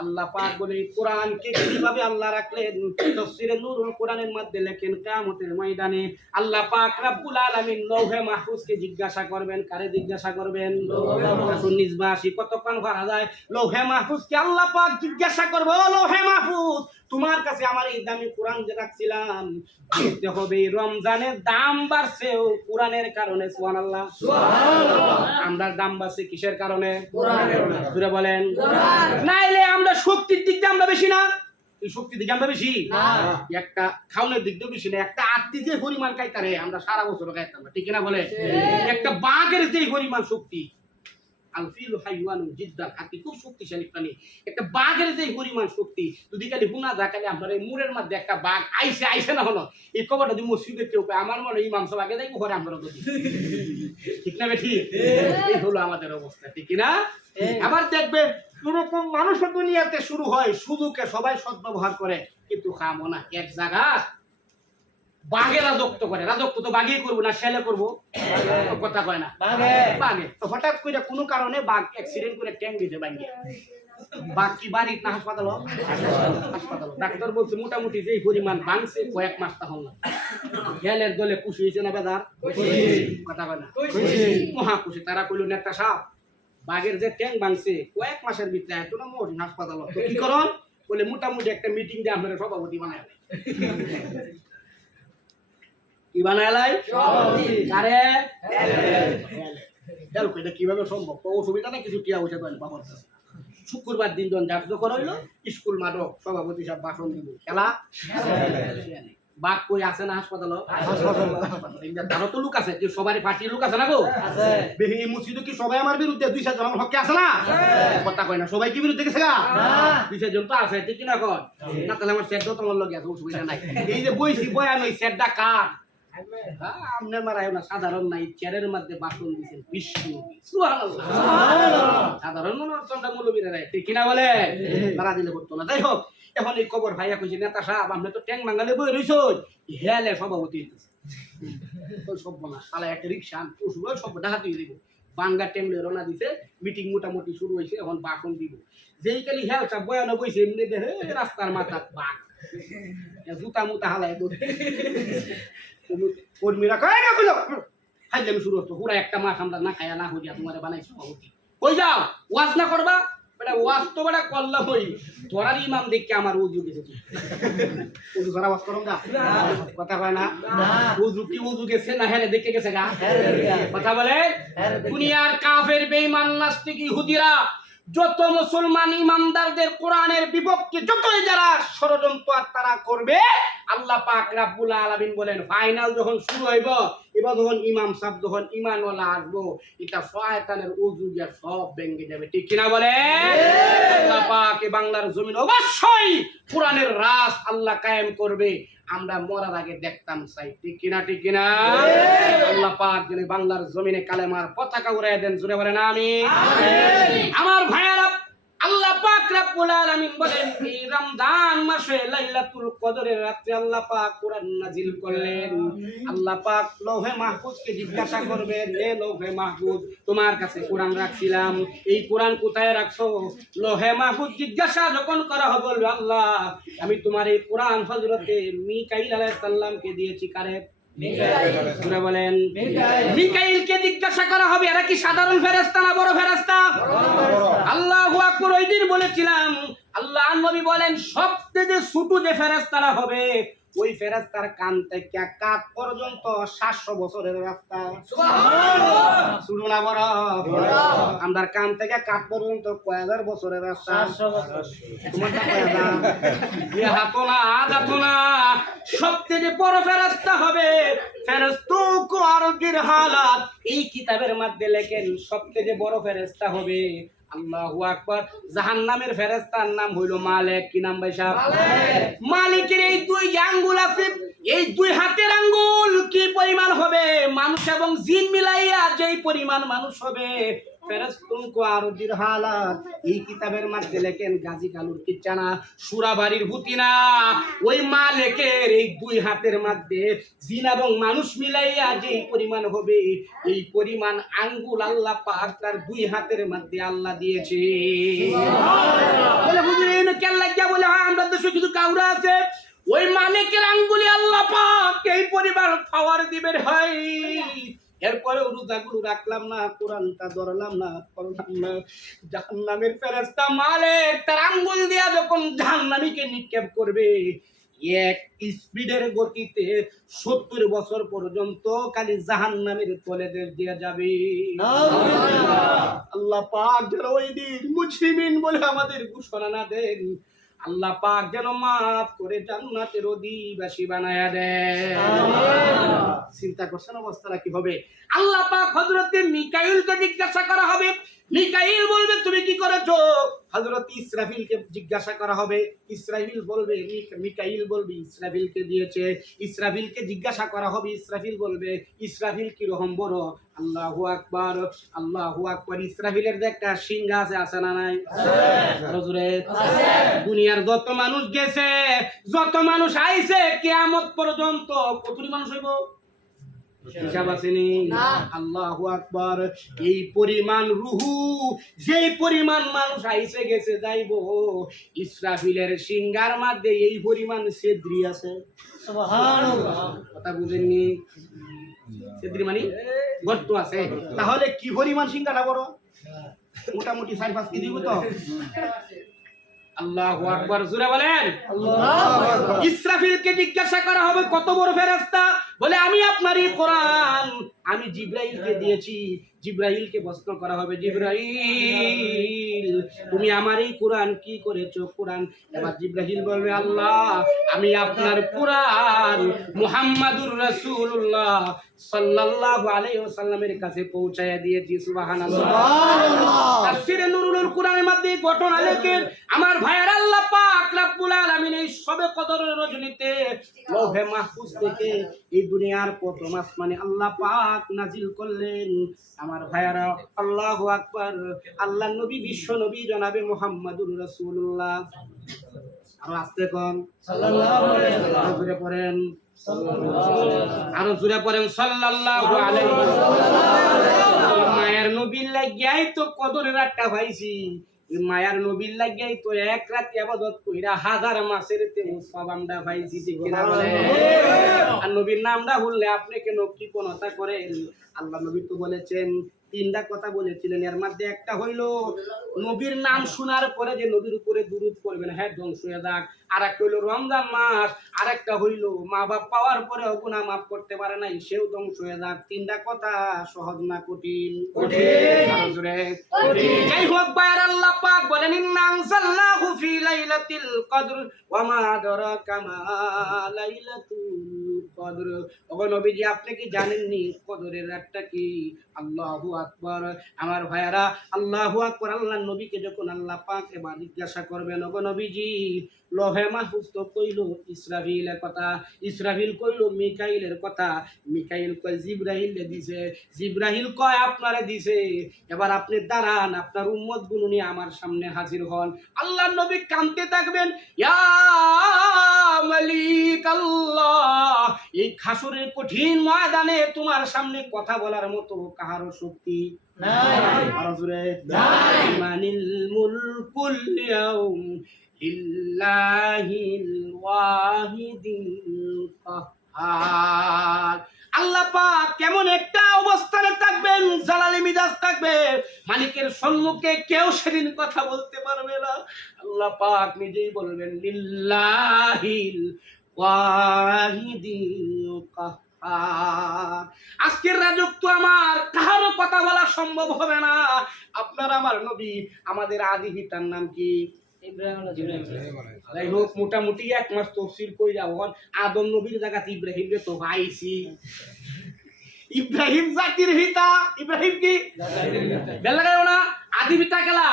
আল্লাহ পাক বলে কোরআনকে কিভাবে আল্লাহ রাখলেন, তাফসীরে নূরুল কোরআনের মধ্যে লেখেন কিয়ামতের ময়দানে আল্লাহ পাক রব্বুল আলামিন লৌহে মাহফুজকে জিজ্ঞাসা করবেন। কারে জিজ্ঞাসা করবেন? রাসূল নিজবাসী কতক্ষণ ভরা যায় লৌহে মাহফুজকে আল্লাহ পাক জিজ্ঞাসা করবে, ও লৌহে মাহফুজ তোমার কাছে আমার এই দামি কোরআন যে রাখছিলাম, দেখতে হবে রমজানের দাম বাড়ছে কোরআনের কারণে। সুবহানাল্লাহ, সুবহানাল্লাহ। আমরা দাম বাড়ছে কিসের কারণে? কোরআনের কারণে। জোরে বলেন নাইলে আমরা শক্তির দিক দিয়ে আমরা বেশি না, এই শক্তির দিকে আমরা বেশি না, একটা খাওয়ানোর দিক দিয়ে বেশি না। একটা আত্মি যে পরিমাণ খাইতারে আমরা সারা বছর খাইতাম, ঠিক না বলে? একটা বাঘের যে পরিমাণ শক্তি আলফিল হাইওয়ানুন জিদ্দান, হাতি খুব শক্তিশালী প্রাণী। একটা বাঘের যে পরিমাণ শক্তি যদি খালি হুনা যা খালি আপনার এই মুরের মধ্যে একটা বাঘ আইসে না হলো এই খবরটা যদি মসজিদের কেউ আমার মনে হয় ইমাম সাহেব আগে যাই ঘরে আমরা ঠিক না বেঠি? এই হলো আমাদের অবস্থা, ঠিক না? আবার দেখবেন এরকম মানুষের দুনিয়াতে শুরু হয় সুযোগে সবাই সদ্ব্যবহার করে কিন্তু খামো না। এক জায়গা বাঘে রাজত্ব করে, রাজত্ব তো বাঘেই করবো না শেলে করবো, কথা কয় না বাঘে। তো হঠাৎ করে কোনো কারণে বাঘ অ্যাক্সিডেন্ট করে ট্যাঙ্ক দিতে বাঙ্গে। বাঘ কি বাড়ি না হাসপাতাল? হাসপাতাল। ডাক্তার বলছে মোটামুটি যেই পরিমাণ ভাঙছে কয়েক মাস তখন না গেলের দলে খুশি হয়েছে না বেদার, কথা কয় না মহা খুশি। তারা কইল নেতা সাহেব বাঘের যে ট্যাঙ্ক ভাঙছে কয়েক মাসের ভিতরে এত না মোট হাসপাতাল, তো কি করন? বলে মোটামুটি একটা মিটিং দিয়ে আপনারা সভাপতি বানায়। কি বানায়? আরে এটা কিভাবে সম্ভব? অসুবিধা না কিছু টিয়া বসে করেন বাবার কাছে। শুক্রবার দিন যখন ধার্য করা হইলো স্কুল মাঠক সভাপতি সাহেব ভাষণ দিব, খেলা বাঘ কই আছে না হাসপাতাল? তারও তো লোক আছে, সবারই পার্টির লোক আছে না গো? এই মসজিদে কি সবাই আমার বিরুদ্ধে? 2-4 জন আমার হকে আছে না? কথা কয় না, সবাই কি বিরুদ্ধে গেছে গা? 2-4 জন তো আছে, ঠিক না? কয় না তাহলে আমার সেট তোমার লগে আছে, অসুবিধা নাই। এই যে বইছি বয়ান ওই সেটটা কার? আমনে মারায় না, সাধারণ নাই, চেয়ারের মধ্যে বাসন দিয়েছেন বিষ্ণু। সুবহানাল্লাহ, সাধারণ মনে চন্ডা মৌলবীরা রায়, ঠিক কিনা বলে? তারা দিলে করতো না। যাই হোক, এখন এই খবর ভাইয়া কইছে নেতা সাহেব আপনি তো ট্যাঙ্ক মাঙ্গালে বই রইছ, হেলে সভাপতি সব বলা শালা একটা রিক্সা সব ডাহাতি দিব। বাঙ্গা ট্যাঙ্গলে রওনা দিছে, মিটিং মোটামুটি শুরু হয়েছে, এখন বাসন দিব। যেই কালি হেল সাহেব বয়ানো বইছে এমনি দেখে রাস্তার মাথা বাঘ জুতা মুতা হালাই কর্মীরা কয় না কইলো হাইলাম শুরু হতো পুরা একটা মাস আমরা না খায়া না হইয়া তোমারে বানাইছো সভাপতি। কই যাও ওয়াজ না করবা? বেটা ওয়াজ তো বেটা করলাম হই, তোরার ইমাম দেখকে আমার উজু গেছে। উজু করা ওয়াজ করম না, কথা কয় না? উজু কি উজু গেছে না হেরে দেখে গেছে গা? কথা বলে দুনিয়ার কাফের বেঈমান নাস্তিক ইহুদিরা যত মুসলমান ইমানদারদের কোরআনের বিপক্ষে যতই যারা ষড়যন্ত্র তারা করবে, আল্লাহ পাক রব্বুল আলামিন বলেন ফাইনাল যখন শুরু হইব, এবার যখন ইমাম সাহেব যখন ঈমানওয়ালা আসবো, এটা শয়তানের উজুগিয়া সব ভেঙে যাবে, ঠিক কিনা বলে? আল্লাহ পাক এই বাংলার জমিন অবশ্যই কোরআনের রাজ আল্লাহ কায়েম করবে। আমরা মরার আগে দেখতাম চাই, ঠিক কিনা? ঠিক কিনা? আল্লাহ পাক যেন বাংলার জমিনে কালেমার পতাকা উড়াইয়া দেন, জুড়ে বলেন আমিন। আমার ভাইয়েরা, আল্লাহ পাক রব্বুল আলামিন বলেন এই রমজান মাসে লাইলাতুল কদরের রাতে আল্লাহ পাক কোরআন নাজিল করলেন। আল্লাহ পাক লৌহে মাহফুজকে জিজ্ঞাসা করবেন, এ লৌহে মাহফুজ তোমার কাছে কোরআন রাখছিলাম, এই কোরআন কোথায় রাখছো? লৌহে মাহফুজ জিজ্ঞাসা যখন করা হবে, আল্লাহ আমি তোমার এই কোরআন হযরতে মিকাইল আলাইহিস সালামকে দিয়েছি। কারে? মিকাইল। বলেন মিকাইলকে জিজ্ঞাসা করা হবে, এরা কি সাধারণ ফেরেশতা না বড় ফেরেশতা? আল্লাহু আকবার। ওই দিন বলেছিলাম আল্লাহ নবী বলেন সবচেয়ে ছোট যে ফেরেশতারা হবে ওই ফেরেশতার কান থেকে কাঁধ পর্যন্ত 700 বছরের রাস্তা। সুবহানাল্লাহ, শুনো না বড়? আমাদের কান থেকে কাঁধ পর্যন্ত কয় হাজার বছরের রাস্তা? 700 বছর। তোমারটা কয় হাজার? এ হাতো না আদাতো না। সবচেয়ে বড় ফেরেশতা হবে ফেরেশতু কো আরজির হালাত, এই কিতাবের মধ্যে লেখেন সবচেয়ে বড় ফেরেশতা হবে আল্লাহু আকবার জাহান্নামের ফেরেশতার নাম হইল মালিক। কি নাম ভাই সাহেব? মালিক। মালিকের এই দুই আঙ্গুল আছে, এই দুই হাতের আঙ্গুল কি পরিমাণ হবে? মানুষ এবং জিন মিলাইয়া যেই পরিমাণ মানুষ হবে ফেরেশতুন কো আরজির হালাত, এই কিতাবের মধ্যে লেখেন গাজী কালুর কিচ্চানা সুরাবাড়ির ভূতিনা। ওই মালিকের এই দুই হাতের মধ্যে জিন এবং মানুষ মিলাইয়া যেই পরিমাণ হবে এই পরিমাণ আঙ্গুল আল্লাহ পাক তার দুই হাতের মধ্যে আল্লাহ দিয়েছে। বলে হুজুর কেন লাগিয়া? বলে হ্যাঁ আমরা দেশে কিছু কাউরা আছে ওই মালিকের আঙ্গুলি আল্লাহ পাক এই পরিমাণ পাওয়ার দিবেন। হয় এরপরে রোজাগুলো রাখলাম না, কোরআনটা ধরলাম না, পড়লাম না, জাহান্নামের ফেরেশতা মালিক তার আঙ্গুল দিয়া যখন জাহান্নামীকে নিক্ষেপ করবে এক স্পিডের গতিতে 70 বছর পর্যন্ত খালি জাহান্নামের তলেদের দিয়ে যাবে। আল্লাহ পাক যেন ওই দিন মুসলিমিন বলে আমাদের ঘোষণা না দেন, আল্লাহ পাক যেন মাফ করে জান্নাতের অধিবাসী বানায়া দেয়। চিন্তা করছেন অবস্থাটা কি হবে? আল্লাহ পাক হযরতে মিকাইলকে জিজ্ঞাসা করা হবে, মিকাইল বলবে তুমি কি করেছো? হযরত ইসরাফিলকে জিজ্ঞাসা করা হবে, ইসরাফিল বলবে, মিকাইল বলবে ইসরাফিলকে দিয়েছে। ইসরাফিলকে জিজ্ঞাসা করা হবে, ইসরাফিল বলবে ইসরাফিল কি রকম বড়। আল্লাহু আকবার, আল্লাহু আকবার। ইসরাফিলের যে একটা সিংহ আছে, আছে না নাই? আছে। দুনিয়ার যত মানুষ গেছে, যত মানুষ আইছে, কিয়ামত পর্যন্ত কতটি মানুষ হইব? হিসাব আসেনি? আল্লাহু আকবার। এই পরিমাণ রুহু, যেই পরিমাণ মানুষ আইছে গেছে যাইবো, ইসরাফিলের সিংহার মধ্যে এই পরিমাণ সেদ্রি আছে। সুবহানাল্লাহ। কথা বুঝেননি? সেদ্রি মানে গর্ত আছে। তাহলে কি পরিমাণ সিংহাটা বড়? মোটামুটি 4-5 কেজি দিব তো। আল্লাহু আকবার, জোরে বলেন আল্লাহু আকবার। ইসরাফিলকে জিজ্ঞাসা করা হবে কত বড় ফেরেশতা? বলে আমি আপনারই কোরআন আমি জিবরাইলকে দিয়েছি। জিবরাইলকে প্রশ্ন করা হবে, জিবরাইল তুমি আমার এই কোরআন কি করেছো? কোরআন। এবার জিবরাইল বলবে আল্লাহ আমি আপনার কোরআন মুহাম্মাদুর রাসূলুল্লাহ সাল্লাল্লাহু আলাইহি ওয়াসাল্লামের কাছে পৌঁছায়া দিয়েছি। সুবহানাল্লাহ। তাফসীরে নুরুল কোরআনের মধ্যে ঘটনা লেখেন আমার ভাইয়ের আল্লাহ পাক রব্বুল আলামিন এই শবে কদরের রজনীতে লৌহে মাহফুজ থেকে এই দুনিয়ার প্রথম আসমানে আল্লাহ পাক নাজিল করলেন। আমার ভাইয়ারা আল্লাহু আকবার। আল্লাহ নবী বিশ্ব নবী জনাবে মুহাম্মাদুর রাসূলুল্লাহ, আরো আস্তে কোন সাল্লাল্লাহু আলাইহি ওয়াসাল্লাম, জোরে পড়েন আরো জোরে পড়েন সাল্লাল্লাহু আলাইহি ওয়াসাল্লাম। মায়ের নবীর লাগিয়াই তো কদরের রাতটা পাইছি। মায়ার নবীর লাগিয়াই তো এক রাত ইবাদত কইরা 1000 মাসের তেমন সব আমরা পাইছি। ঠিক কিনা বলেন? আর নবীর নামটা বললে আপনি কেন কি কোনটা করেন? আল্লাহ নবী তো বলেছেন, 3টা কথা বলেছিলেন, এর মধ্যে একটা হইলো নবীর নাম শোনার পরে যে নবীর উপরে দুরূদ পড়বেন, হ্যাঁ ধ্বংস হয়ে যাক। আর একটা হইলো রমজান মাস, আর একটা হইলো মা বাপ পাওয়ার পরে গুনাহ মাফ করতে পারে নাই, সেও ধ্বংস হয়ে যাক। 3টা কথা সহজ না কঠিন? কঠিন। যাই হোক ভাইয়ার আল্লাহ পাক বলেন ইন্না আনজালনাহু ফি লাইলাতিল কদর ওয়া মা আদরাকা মা লাইলাতুল কদর। ওগো নবীজি আপনি কি জানেননি কদরের রাতটা কি? আল্লাহু আকবার। আমার ভাইয়ারা আল্লাহু আকবার। আল্লাহ নবীকে যখন আল্লাহ পাক এবার জিজ্ঞাসা করবেন, ওগো নবীজি লৌহে মাহফুজ তো কইলো ইসরাফিলের কথা, ইসরাফিল কইলো মিকাইলের কথা, মিকাইল কয় জিবরাইলে দিছে, জিবরাইল কয় আপনারে দিছে। এবার আপনি দাঁড়ান, আপনার উম্মত গুলো নিয়ে আমার সামনে হাজির হন। আল্লাহ নবী কাঁদতে থাকবেন, ইয়া মালিক আল্লাহ, এই হাসরের কঠিন ময়দানে তোমার সামনে কথা বলার মতো কাহারও শক্তি নাই। আর জোরে নাই। মানিল মুলকুল ইয়াউম লিল্লাহিল ওয়াহিদিল কাহ্হার। আল্লাহ পাক কেমন একটা অবস্থানে থাকবেন, জালালি মিজাজ থাকবে, মালিকের সম্মুখে কেউ সেদিন কথা বলতে পারবে না। আল্লাহ পাক নিজেই বলবেন লিল্লাহিল ওয়াহিদিল কাহ্হার। আজকের রাজত্ব আমার, কারো কথা বলা সম্ভব হবে না। আপনার আমার নবী, আমাদের আদি পিতার নাম কি? যাই হোক মোটামুটি 1 মাস তফসির কই যাব। আদম নবীর জায়গাতে ইব্রাহিম রে তো পাইছি। ইব্রাহিম জাতির পিতা, ইব্রাহিম কি বেলা গেল না? আদি পিতা গেলা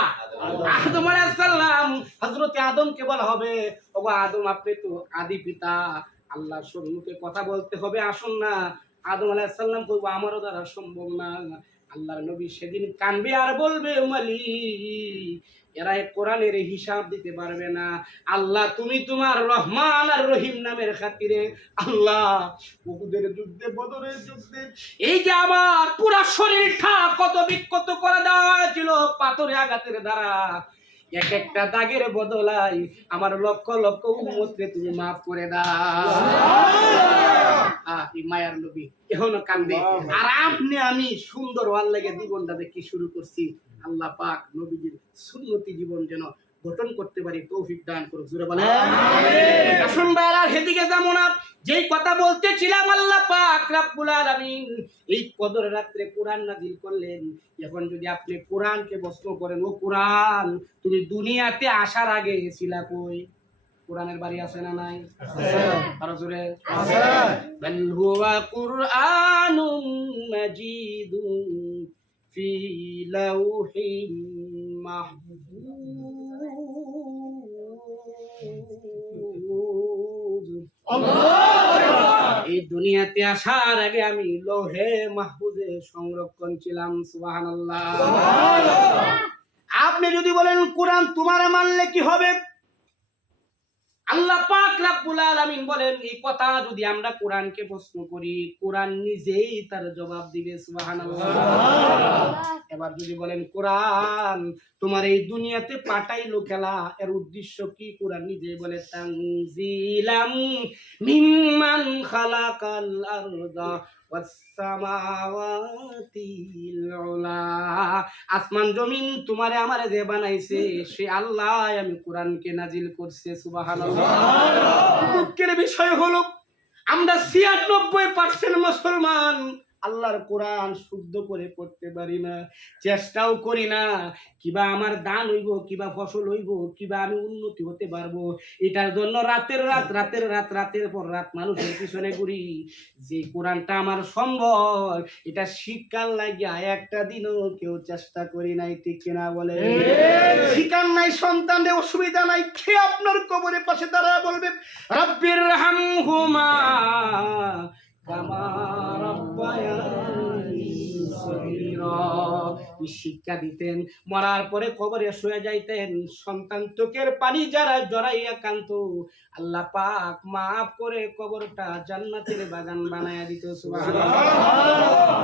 আদম আলাইহিস সালাম। হযরতে আদমকে বলা হবে, ওগো আদম আপনি তো আদি পিতা, আল্লাহর সম্মুখে কথা বলতে হবে, আসুন না। আদম আলাইহিস সালাম কইবো আমারও দ্বারা সম্ভব না। আল্লাহর নবী সেদিন কানবে আর বলবে মালিক এরা কোরআনের হিসাব দিতে পারবে না। আল্লাহ তুমি তোমার রহমান আর রহিম নামের খাতিরে আল্লাহ উহুদের যুদ্ধে, বদরের যুদ্ধে এই যে আমার পুরা শরীরটা কত বিক্ষত করে দেওয়া হয়েছিল পাথরে আঘাতের দ্বারা, এক একটা দাগের বদলায় আমার লক্ষ লক্ষ উম্মতকে তুমি মাফ করে দাও। মায়ার নবী এখনো কান্দে। আর আপনি আমি সুন্দর ওয়াল লেগে জীবনটা দেখি শুরু করছি। আল্লাহ পাক নবীজির সুন্নতি জীবন যেন গঠন করতে পারি, তৌফিক দান করুক। জোরে বলেন আমিন। আসুন ভাইরা হেদিকে যাবো না, যেই কথা বলতেছিলাম আল্লাহ পাক রব্বুল আলামিন এই কদরের রাতে কোরআন নাযিল করলেন। এখন যদি আপনি কোরআনকে প্রশ্ন করেন, ও কোরআন তুমি দুনিয়াতে আসার আগে ছিলা কই? কোরআনের বাড়ি আছে না নাই? আছে। আরো জোরে আছে। বাল হুয়া কুরআনুম মাজিদুন ফি লাউহিম মাহফুজ। এই দুনিয়াতে আসার আগে আমি লোহে মাহফুজে সংরক্ষণ ছিলাম। সুবহানাল্লাহ। আপনি যদি বলেন কোরআন তোমারে মানলে কি হবে, আল্লাহ পাক রব্বুল আলামিন বলেন এই কথা যদি আমরা কোরআনকে প্রশ্ন করি, কোরআন নিজেই তার জবাব দিবে। সুবহানাল্লাহ। এবার যদি বলেন কোরআন তোমার এই দুনিয়াতে পাঠাইলো খেলা, এর উদ্দেশ্য কি? কোরআন নিজেই বলে তানজিলাম মিম্মান খালাকাল আরদা ওয়াস সামাওয়াতিল উলা। আসমান জমিন তোমারে আমারে যে বানাইছে সে আল্লাহ, আমি কোরআনকে নাজিল করছে। সুবহানাল্লাহ। দুঃখের বিষয় হলো আমরা ৯৬% মুসলমান আল্লাহর কোরআন শুদ্ধ করে পড়তে পারি না, চেষ্টাও করি না। কিবা আমার দান হইব, কিবা ফসল হইব, কিবা আমি উন্নতি হতে পারবো, এটার জন্য রাতের পর রাত মানুষের পিছনে ঘুরি। যে কোরআনটা আমার সম্ভব এটা শিক্ষার লাগিয়া একটা দিনও কেউ চেষ্টা করি নাই, ঠিক কিনা বলে? শিকার নাই, সন্তানের অসুবিধা নাই, খেয়ে আপনার কবরের পাশে দাঁড়ায় বলবে রাব্বির হামহুমা কামা রাব্বায়ানি সগীরা। শিক্ষা দিতেন, মরার পরে কবরে শুয়ে যাইতেন, সন্তান চোখের পানি যারা জড়াইয়া কান্ত, আল্লাহ পাক মাফ করে কবরটা জান্নাতের বাগান বানায়া দিত। সুবহানাল্লাহ।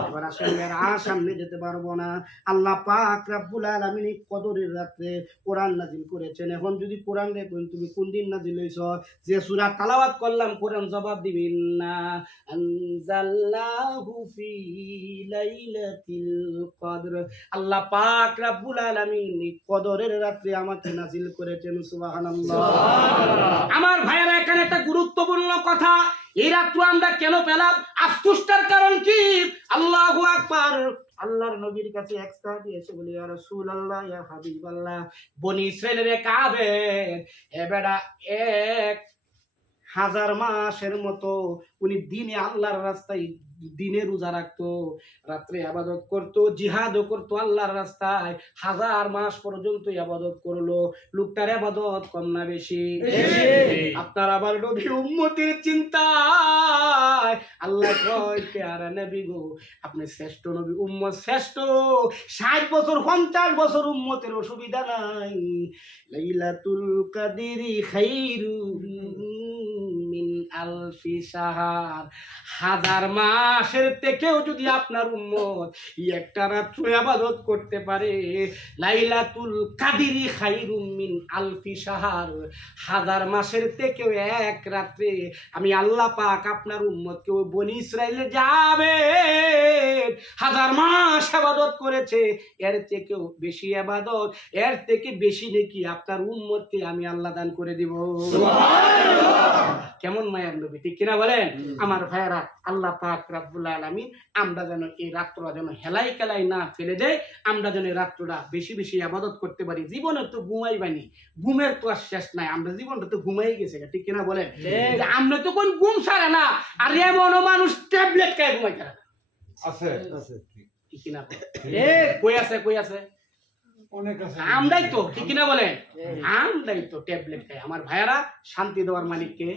এবার আসলে আর সামনে যেতে পারবো না। আল্লাহ পাক রব্বুল আলামিন কদরের রাতে কোরআন নাজিল করেছেন। এখন যদি কোরআন দেখুন তুমি কোন দিন নাজিল হইছ, যে সূরা তেলাওয়াত করলাম কোরআন জবাব দিবেন না। আনজাল্লাহু ফি লাইলাতিল কদর। আল্লাহ পাক রব্বুল আলামিন কদরের রাতে আমাকে নাজিল করেছেন। সুবহানাল্লাহ। আমার ভাইয়েরা, এখানে একটা গুরুত্বপূর্ণ কথা, এই রাত্র আমরা কেন পেলাম? আফসোসটার কারণ কি? আল্লাহু আকবার। আল্লাহর নবীর কাছে এক সাহাবী এসে বলে, ইয়া রাসূলুল্লাহ, ইয়া হাবিবাল্লাহ, বনি ইসরাইলের কাবের এবেটা ১,০০০ মাসের মতো উনি দিনে আল্লাহর রাস্তায় দিনে রোজা রাখতো, রাত্রে ইবাদত করতো, জিহাদও করতো আল্লাহর রাস্তায়, ১,০০০ মাস পর্যন্ত ইবাদত করলো। লোকটার ইবাদত কম না বেশি? আপনার আবার নবী উম্মতের চিন্তায় আল্লাহ কয়, পেয়ারা নবী গো, আপনি শ্রেষ্ঠ নবী, উম্মত শ্রেষ্ঠ। ৬০ বছর ৫০ বছর উম্মতের অসুবিধা নাই। লাইলাতুল কাদরি খায়রুম মিন আলফি শাহর। ১,০০০ মাসের থেকেও যদি আপনার উম্মত একটা রাত্র ইবাদত করতে পারে, লাইলাতুল কাদরি খায়রুম মিন আলফি শাহর, ১,০০০ মাসের থেকেও এক রাত্রে আমি আল্লাহ পাক আপনার উম্মতকে ওই বনি ইসরাইলে যাবে ১,০০০ মাস ইবাদত করেছে, এর থেকেও বেশি ইবাদত, এর থেকে বেশি নাকি আপনার উম্মতকে আমি আল্লাহ দান করে দিব। কেমন মায়ার নবী, ঠিক কিনা বলেন? আমার ভাইয়েরা, আল্লাহ পাক রব্বুল আলামিন আমরা যেন এই রাত্রটা যেন হেলাই খেলাই না ফেলে দেয়, আমরা যেন এই রাত্রটা বেশি বেশি ইবাদত করতে পারি। জীবনে তো ঘুমাইবানি, ঘুমের তো আর শেষ নাই, আমরা জীবনটা তো ঘুমাই গেছে, ঠিক কিনা বলেন? আমরা তো কোন ঘুম ছাড়া না, আর এমনও মানুষ ট্যাবলেট খায় ঘুমাই ছাড়া না, আছে। ঠিক কিনা? কই আছে আমরাই তো, ঠিক কিনা বলেন? আমরাই তো ট্যাবলেট খাই। আমার ভাইয়ারা, শান্তি দেওয়ার মালিককে।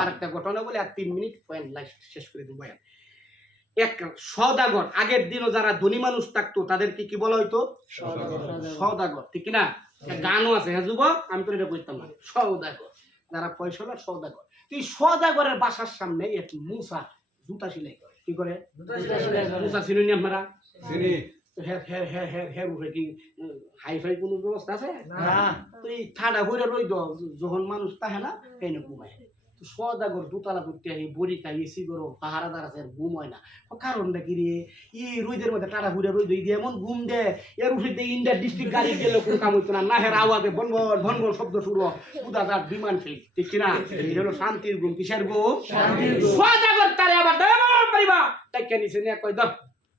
আর একটা ঘটনা বলে আর ৩ মিনিট পয়েন্ট লাইফ শেষ করে দিব। এক সওদাগর, আগের দিনও যারা ধনী মানুষ থাকতো তাদেরকে কি বলা হইতো? সওদাগর, ঠিক কিনা? গানও আছে, হ্যাঁ যুবক, আমি তো এটা বুঝতাম না। সওদাগর, যারা পয়সাওয়ালা সওদাগর। এই সওদাগরের বাসার সামনে এক মুসা জুতা সেলাই করে। কি করে? মুসা চিনুন আপনারা? হাইফাই কোনো ব্যবস্থা আছে না? তো এই ঠাডা হইরা রই যখন মানুষ তাহে না, কেন ঘুমায়। তো সদাগর দোতলা করতে আহি বড়ি খাই সিগরো পাহারাদার আছে, ঘুম হয় না। কারণটা কি রে? এই রোদের মধ্যে টাটা ঘুরে রই দিয়ে এমন ঘুম দে, এর উঠে দিয়ে ইন্ডিয়ার ডিস্ট্রিক্ট গাড়ি গেলে কোনো কাম হইতো না। নাহের আওয়াজে ভনভন ভনভন শব্দ শুরু, উদাদার বিমান ফেল, ঠিক কিনা? এটা হলো শান্তির ঘুম। কিসের ঘুম? সদাগর তারে আবার পারিবা তাই নিচে নিয়ে কয় ধর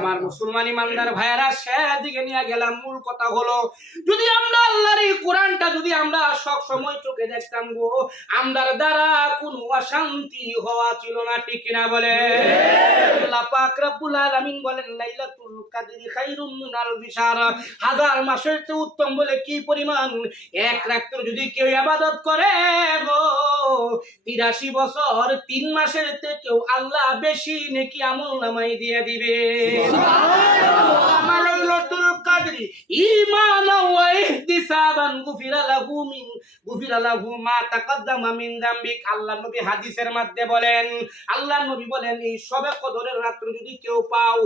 আমার মুসলমান ইমানদার ভাইয়েরা, সেদিকে নিয়ে গেলাম। মূল কথা হলো, যদি আমরা আল্লাহর এই কোরআনটা যদি আমরা সব সময় চোখে দেখতাম গো, আমরার দ্বারা কোনো অশান্তি হওয়া ছিল না, ঠিক না বলে? আল্লাহ পাক রব্বুল আলামিন বলেন, লাইলাতুল কদরি খায়রুম মিন আলফি শাহর, হাজার মাসের চেয়ে উত্তম বলে কি পরিমাণ? এক রাত্র যদি কেউ ইবাদত করে গো, 83 বছর 3 মাসের থেকেও আল্লাহ বেশি নেকি আমলনামায় দিয়ে দিবে। সুবহানাল্লাহ। লাইলাতুল কদরি ঈমানান ওয়া ইহতিসাবান গুফিরা লাহু মা তাকদ্দামা মিন যামবিক। আল্লাহর নবী হাদিসের মধ্যে বলেন, আল্লাহর নবী বলেন, এই শবে কদরের রাত্র যদি কেউ পাও,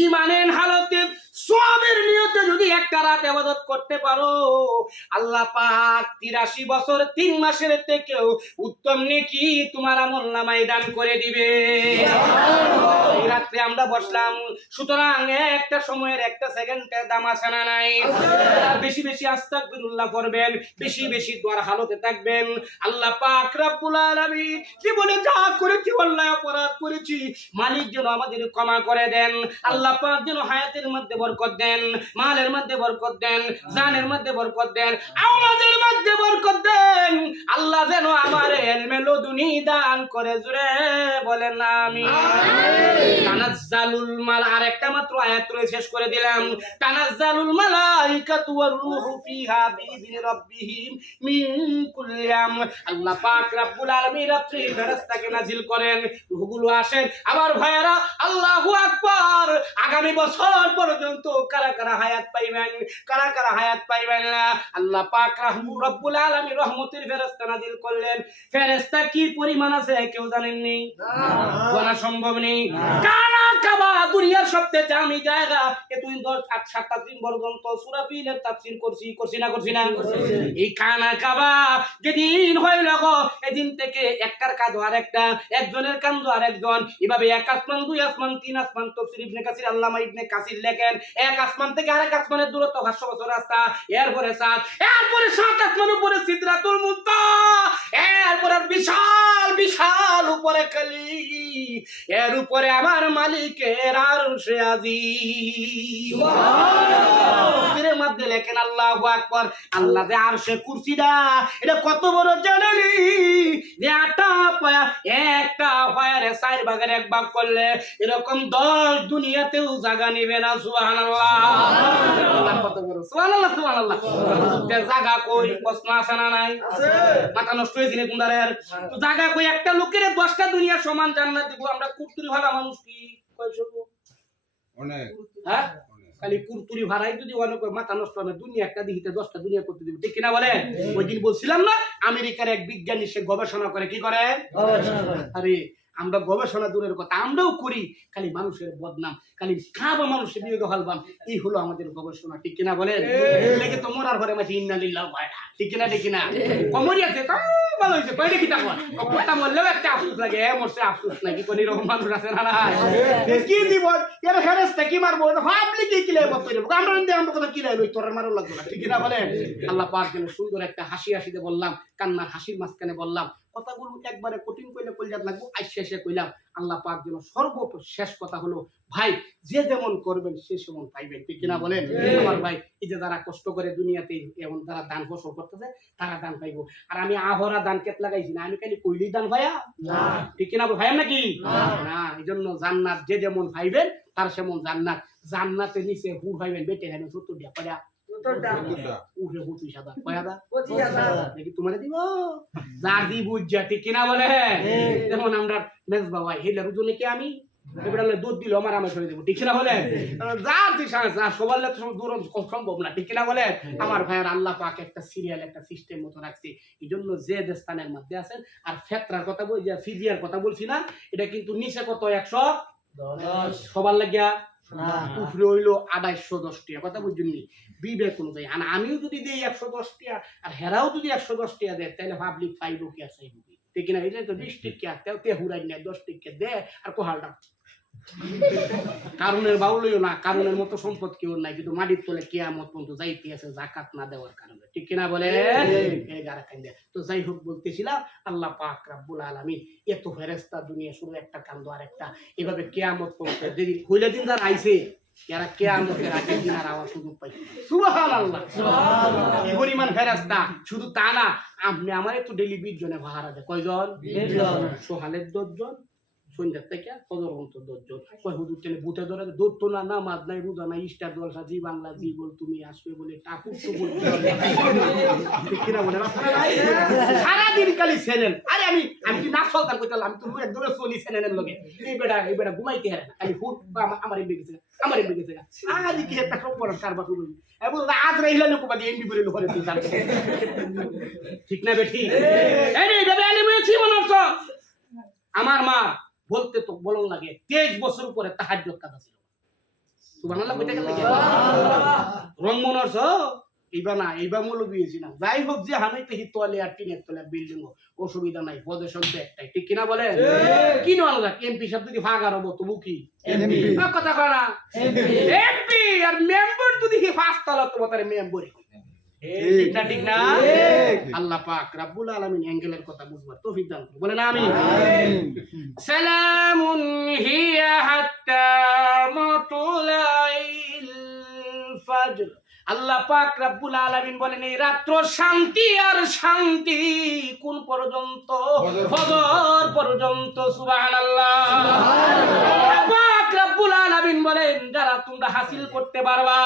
ঈমানের হালতে সওয়াবের নিয়তে যদি একটা রাত ইবাদত করতে পারো, আল্লাহ পাক 83 বছর 3 মাসের থেকেও উত্তম নেকি তোমার আমলনামায় দান করে দিবে। সুবহানাল্লাহ। এই রাত্রে আমরা বসলাম, সুতরাং একটা সময়ের একটা সেকেন্ডের দাম আছে না নাই? বেশি বেশি আস্তাগফিরুল্লাহ পড়বেন, বেশি বেশি দোয়ার হালতে থাকবেন। আল্লাহ পাক রব্বুল আলামিন জীবনে যা করেছি, অন্যায় অপরাধ করেছি, মালিক যেন আমাদের ক্ষমা করে দেন। আল্লাহ পাক যেন হায়াতের মধ্যে বরকত দেন, মালের মধ্যে বরকত দেন, জানের মধ্যে বরকত দেন, আওলাদের মধ্যে বরকত দেন। আল্লাহ যেন আমার ইলমে লদুনি দান করে, জোরে বলেন আমিন। তানাজ্জালুল মাল, আরেকটা মাত্র আয়াত রয়ে শেষ করে দিলাম। তানাজ্জালুল মালাইকাতু ওয়ার রূহু ফিহা বিইذনি রাব্বিহিম মিন কুল্লি আমর। আল্লাহ পাক রব্বুল আলামিন রাত্রি ফেরেশতাকে নাজিল করেন, রূহগুলো আসেন। আমার ভাইয়েরা, আল্লাহু আকবার। আগামী বছর পর্যন্ত কারা কারা হায়াত পাইবেন, কারা কারা হায়াত পাইবেন না, আল্লাহ পাক রব্বুল আলামিন রহমতের ফেরেশতা নাজিল করলেন। ফেরেশতা কি পরিমাণ আছে কেউ জানেননি? বলা সম্ভব নেই। কারা কাবা দুনিয়ার সবচেয়ে দামি জায়গা। তুই 7 দিন পর্যন্ত সূরা ফিলের তাফসীর করছি না? এই কানা কাবা যেদিন হইল গো, এদিন থেকে একটার কাঁধ আর একটা, একজনের কাঁধ আর একজন, এভাবে এক আসমান, 2 আসমান, 3 আসমান। তাফসীর ইবনে কাসির, আল্লামা ইবনে কাসির লেখেন, এক আসমান থেকে আরেক আসমানের দূরত্ব 500 বছর রাস্তা, এরপরে 7, এরপরে 7 আসমান, উপরে সিদরাতুল মুনতাহা, এরপরে বিশাল বিশাল উপরে কালি, এর উপরে আমার মালিকের আরশে আজিম। সুবহানাল্লাহ। এর মধ্যে লেখেন আল্লাহু আকবার। আল্লাহ যে আরশে কুরসিটা, এটা কত বড় জানেনি? যে একটা পায়ের 4 ভাগের 1 ভাগ করলে এরকম 10 দুনিয়াতেও জায়গা নেবে না। সুবহানাল্লাহ। সুবহানাল্লাহ। কত বড়। সুবহানাল্লাহ, সুবহানাল্লাহ। জায়গা কই? প্রশ্ন আছে না নাই? আছে। মাথা নষ্ট হয়েছে না তোমাদের? তো জায়গা কই? একটা লোকের 10টা দুনিয়া সমান জান্নাত দিব। আমরা কুরতুরি ভাড়া মানুষ কি কইছো? অনেক। হ্যাঁ, খালি কুরতুরি ভাড়াই যদি অনেক মাথা নষ্ট হবে, দুনিয়া একটা দিতে 10টা দুনিয়া করতে দিবে, ঠিক কিনা বলেন? ওই দিন বলছিলাম না, আমেরিকার এক বিজ্ঞানী সে গবেষণা করে, কি করে? গবেষণা করে। আরে আমরা গবেষণা দূরের কথা, আমরাও করি, খালি মানুষের বদনাম, খালি খাবা মানুষের বিয়োগে হলবাম, এই হলো আমাদের গবেষণা, ঠিক কিনা বলেন? লেগে তো মরার ঘরে মাঝে ইন্না লিল্লাহ ভাইরা, ঠিক কিনা? ঠিক কিনা? কমরি আছে তো ভালো হইছে, কই দেখি তা কোন কথা বললেও একটা আফসোস লাগে, মরছে আফসোস নাকি কোন এরকম মানুষ আছে না? না কি জীবন এর ফেরেশতা কি মারবো, ভাবলি কি কিলে বলতে আমরা আমরা কথা কিলে লই, তোর মারও লাগবে না, ঠিক কিনা বলেন? আল্লাহ পাক যেন সুন্দর একটা হাসি হাসিতে বললাম, কান্নার হাসির মাঝখানে বললাম, কথাগুলো একবারে কঠিন কইলে কইলাত লাগবো, আজ শেষে কইলাম। আল্লাহ পাক যেন সর্বশেষ কথা হলো, ভাই যে যেমন করবেন সে সেমন পাইবেন, ঠিক কিনা বলেন? আমার ভাই, এই যে যারা কষ্ট করে দুনিয়াতে এমন যারা দান ফসল করতেছে, তারা দান পাইবো। আর আমি আহরা দান কেত লাগাইছি না, আমি খালি কইলি দান ভাইয়া না, ঠিক কিনা ভাইয়া নাকি না? এই জন্য জান্নাত যে যেমন পাইবেন তার সেমন জান্নাত। জান্নাতের নিচে হুর পাইবেন বেটে হেন 70 টাকা পড়া, উঠে 25,000 পয়দা 25,000 নাকি তোমারে দিব যার দি বুঝা, ঠিক কিনা বলে? যেমন আমরা মেজবা ভাই হেলার ওজনে কি আমি এবারে দুধ দিল আমার আমার করে দেব, ঠিক কিনা বলে? যার দিশা সবার তো দূর সম্ভব না, ঠিক কিনা বলে? আমার ভাইয়ের আল্লাহ পাক একটা সিরিয়াল, একটা সিস্টেম মতো রাখছে। এই জন্য যে স্থানের মধ্যে আছেন, আর ফেতরার কথা বল, যে ফিজিয়ার কথা বলছি না, এটা কিন্তু নিচে কত 110 সবার লাগিয়া উপরে হইলো 210 টাকা, কথা বুঝছেন? বিবেক অনুযায়ী। আর আমিও যদি দিই 110 টাকা, আর হেরাও যদি 110 টাকা দেয়, তাহলে পাবলিক পাইবো কি আছে, ঠিক না? এটা তো 20 টাকা তেও তে হুরাই না, 10 টাকা দে আর কোহালটা কারণের বাউলইও না, কারণের মতো সম্পদ কেউ নাই, কিন্তু মাটির তলে কিয়ামত পর্যন্ত যাইতে আছে জাকাত না দেওয়ার কারণে, ঠিক কিনা বলে? তো যাই হোক, বলতেছিলাম আল্লাহ পাক রব্বুল আলামিন এত ফেরেশতা, দুনিয়া শুরু একটা কান্দ আর একটা, এভাবে কিয়ামত পর্যন্ত যেদিন হইলে দিন যারা আইছে এরা কিয়ামতের আগের দিন আর আওয়াজ সুযোগ পাই। সুবহানাল্লাহ, সুবহানাল্লাহ। কি পরিমাণ ফেরেশতা! শুধু তা না, আপনি আমার একটু ডেইলি 20 জনে ভাড়া দেয়। কয়জন? 20 জন। সকালের 10 জন, সন্ধ্যার থেকে ফজর পর্যন্ত 10 জন। কয় হুজুর টেনে ভূতে ধরে দৌড়তো না, নামাজ নাই, রোজা নাই, স্টার জলসা, জি বাংলা, জি বল তুমি আসবে বলে টাকুর তো বলতে কিনা বলে সারাদিন খালি ছেলেন। আরে আমি কি না চলতাম কইতাম, আমি তো একজনের চলি ছেলেনের লগে, এই বেটা ঘুমাইতে হারে না, খালি হুট আমার এমবি গেছে, আমার এমবি গেছে। আজ কি একটা সম্পর্ক কারবার শুরু এবং আজ রাইলা লোক বাদি এমবি করে লোক ঠিক না বেঠি? এই রে বেবে আলি বলেছি মনে হচ্ছে আমার মা বলতে তো বলন লাগে 23 বছর পরে তাহাজ্জুদ কাজা ছিল। সুবহানাল্লাহ কইতে গেলে রং মনে হচ্ছে এইবার মৌলবী হয়েছি না। যাই হোক, যে হানাইতে হিতোয়ালে আর টিনের তলে বিল্ডিং অসুবিধা নাই, পজিশন তো একটাই, ঠিক কিনা বলেন? কি নয় যাক, এমপি সাহেব যদি ভাগার হবো তবু কি এমপি কথা কয় না, এমপি আর মেম্বার যদি ফাস্ট তালা তো তার মেম্বারই ঠিক না, ঠিক না? আল্লাহ পাক রব্বুল আলামিন অ্যাঙ্গেলের কথা বুঝবার তৌফিক দান করুন, বলেন আমিন। সালামুন হিয়া হাত্তা মাতুলাইল ফজর। আল্লাহ পাক রব্বুল আলামিন বলেন এই রাত্র শান্তি আর শান্তি কোন পর্যন্ত? ফজর পর্যন্ত। সুবহানাল্লাহ, সুবহানাল্লাহ। পাক রব্বুল আলামিন বলেন যারা তোমরা হাসিল করতে পারবা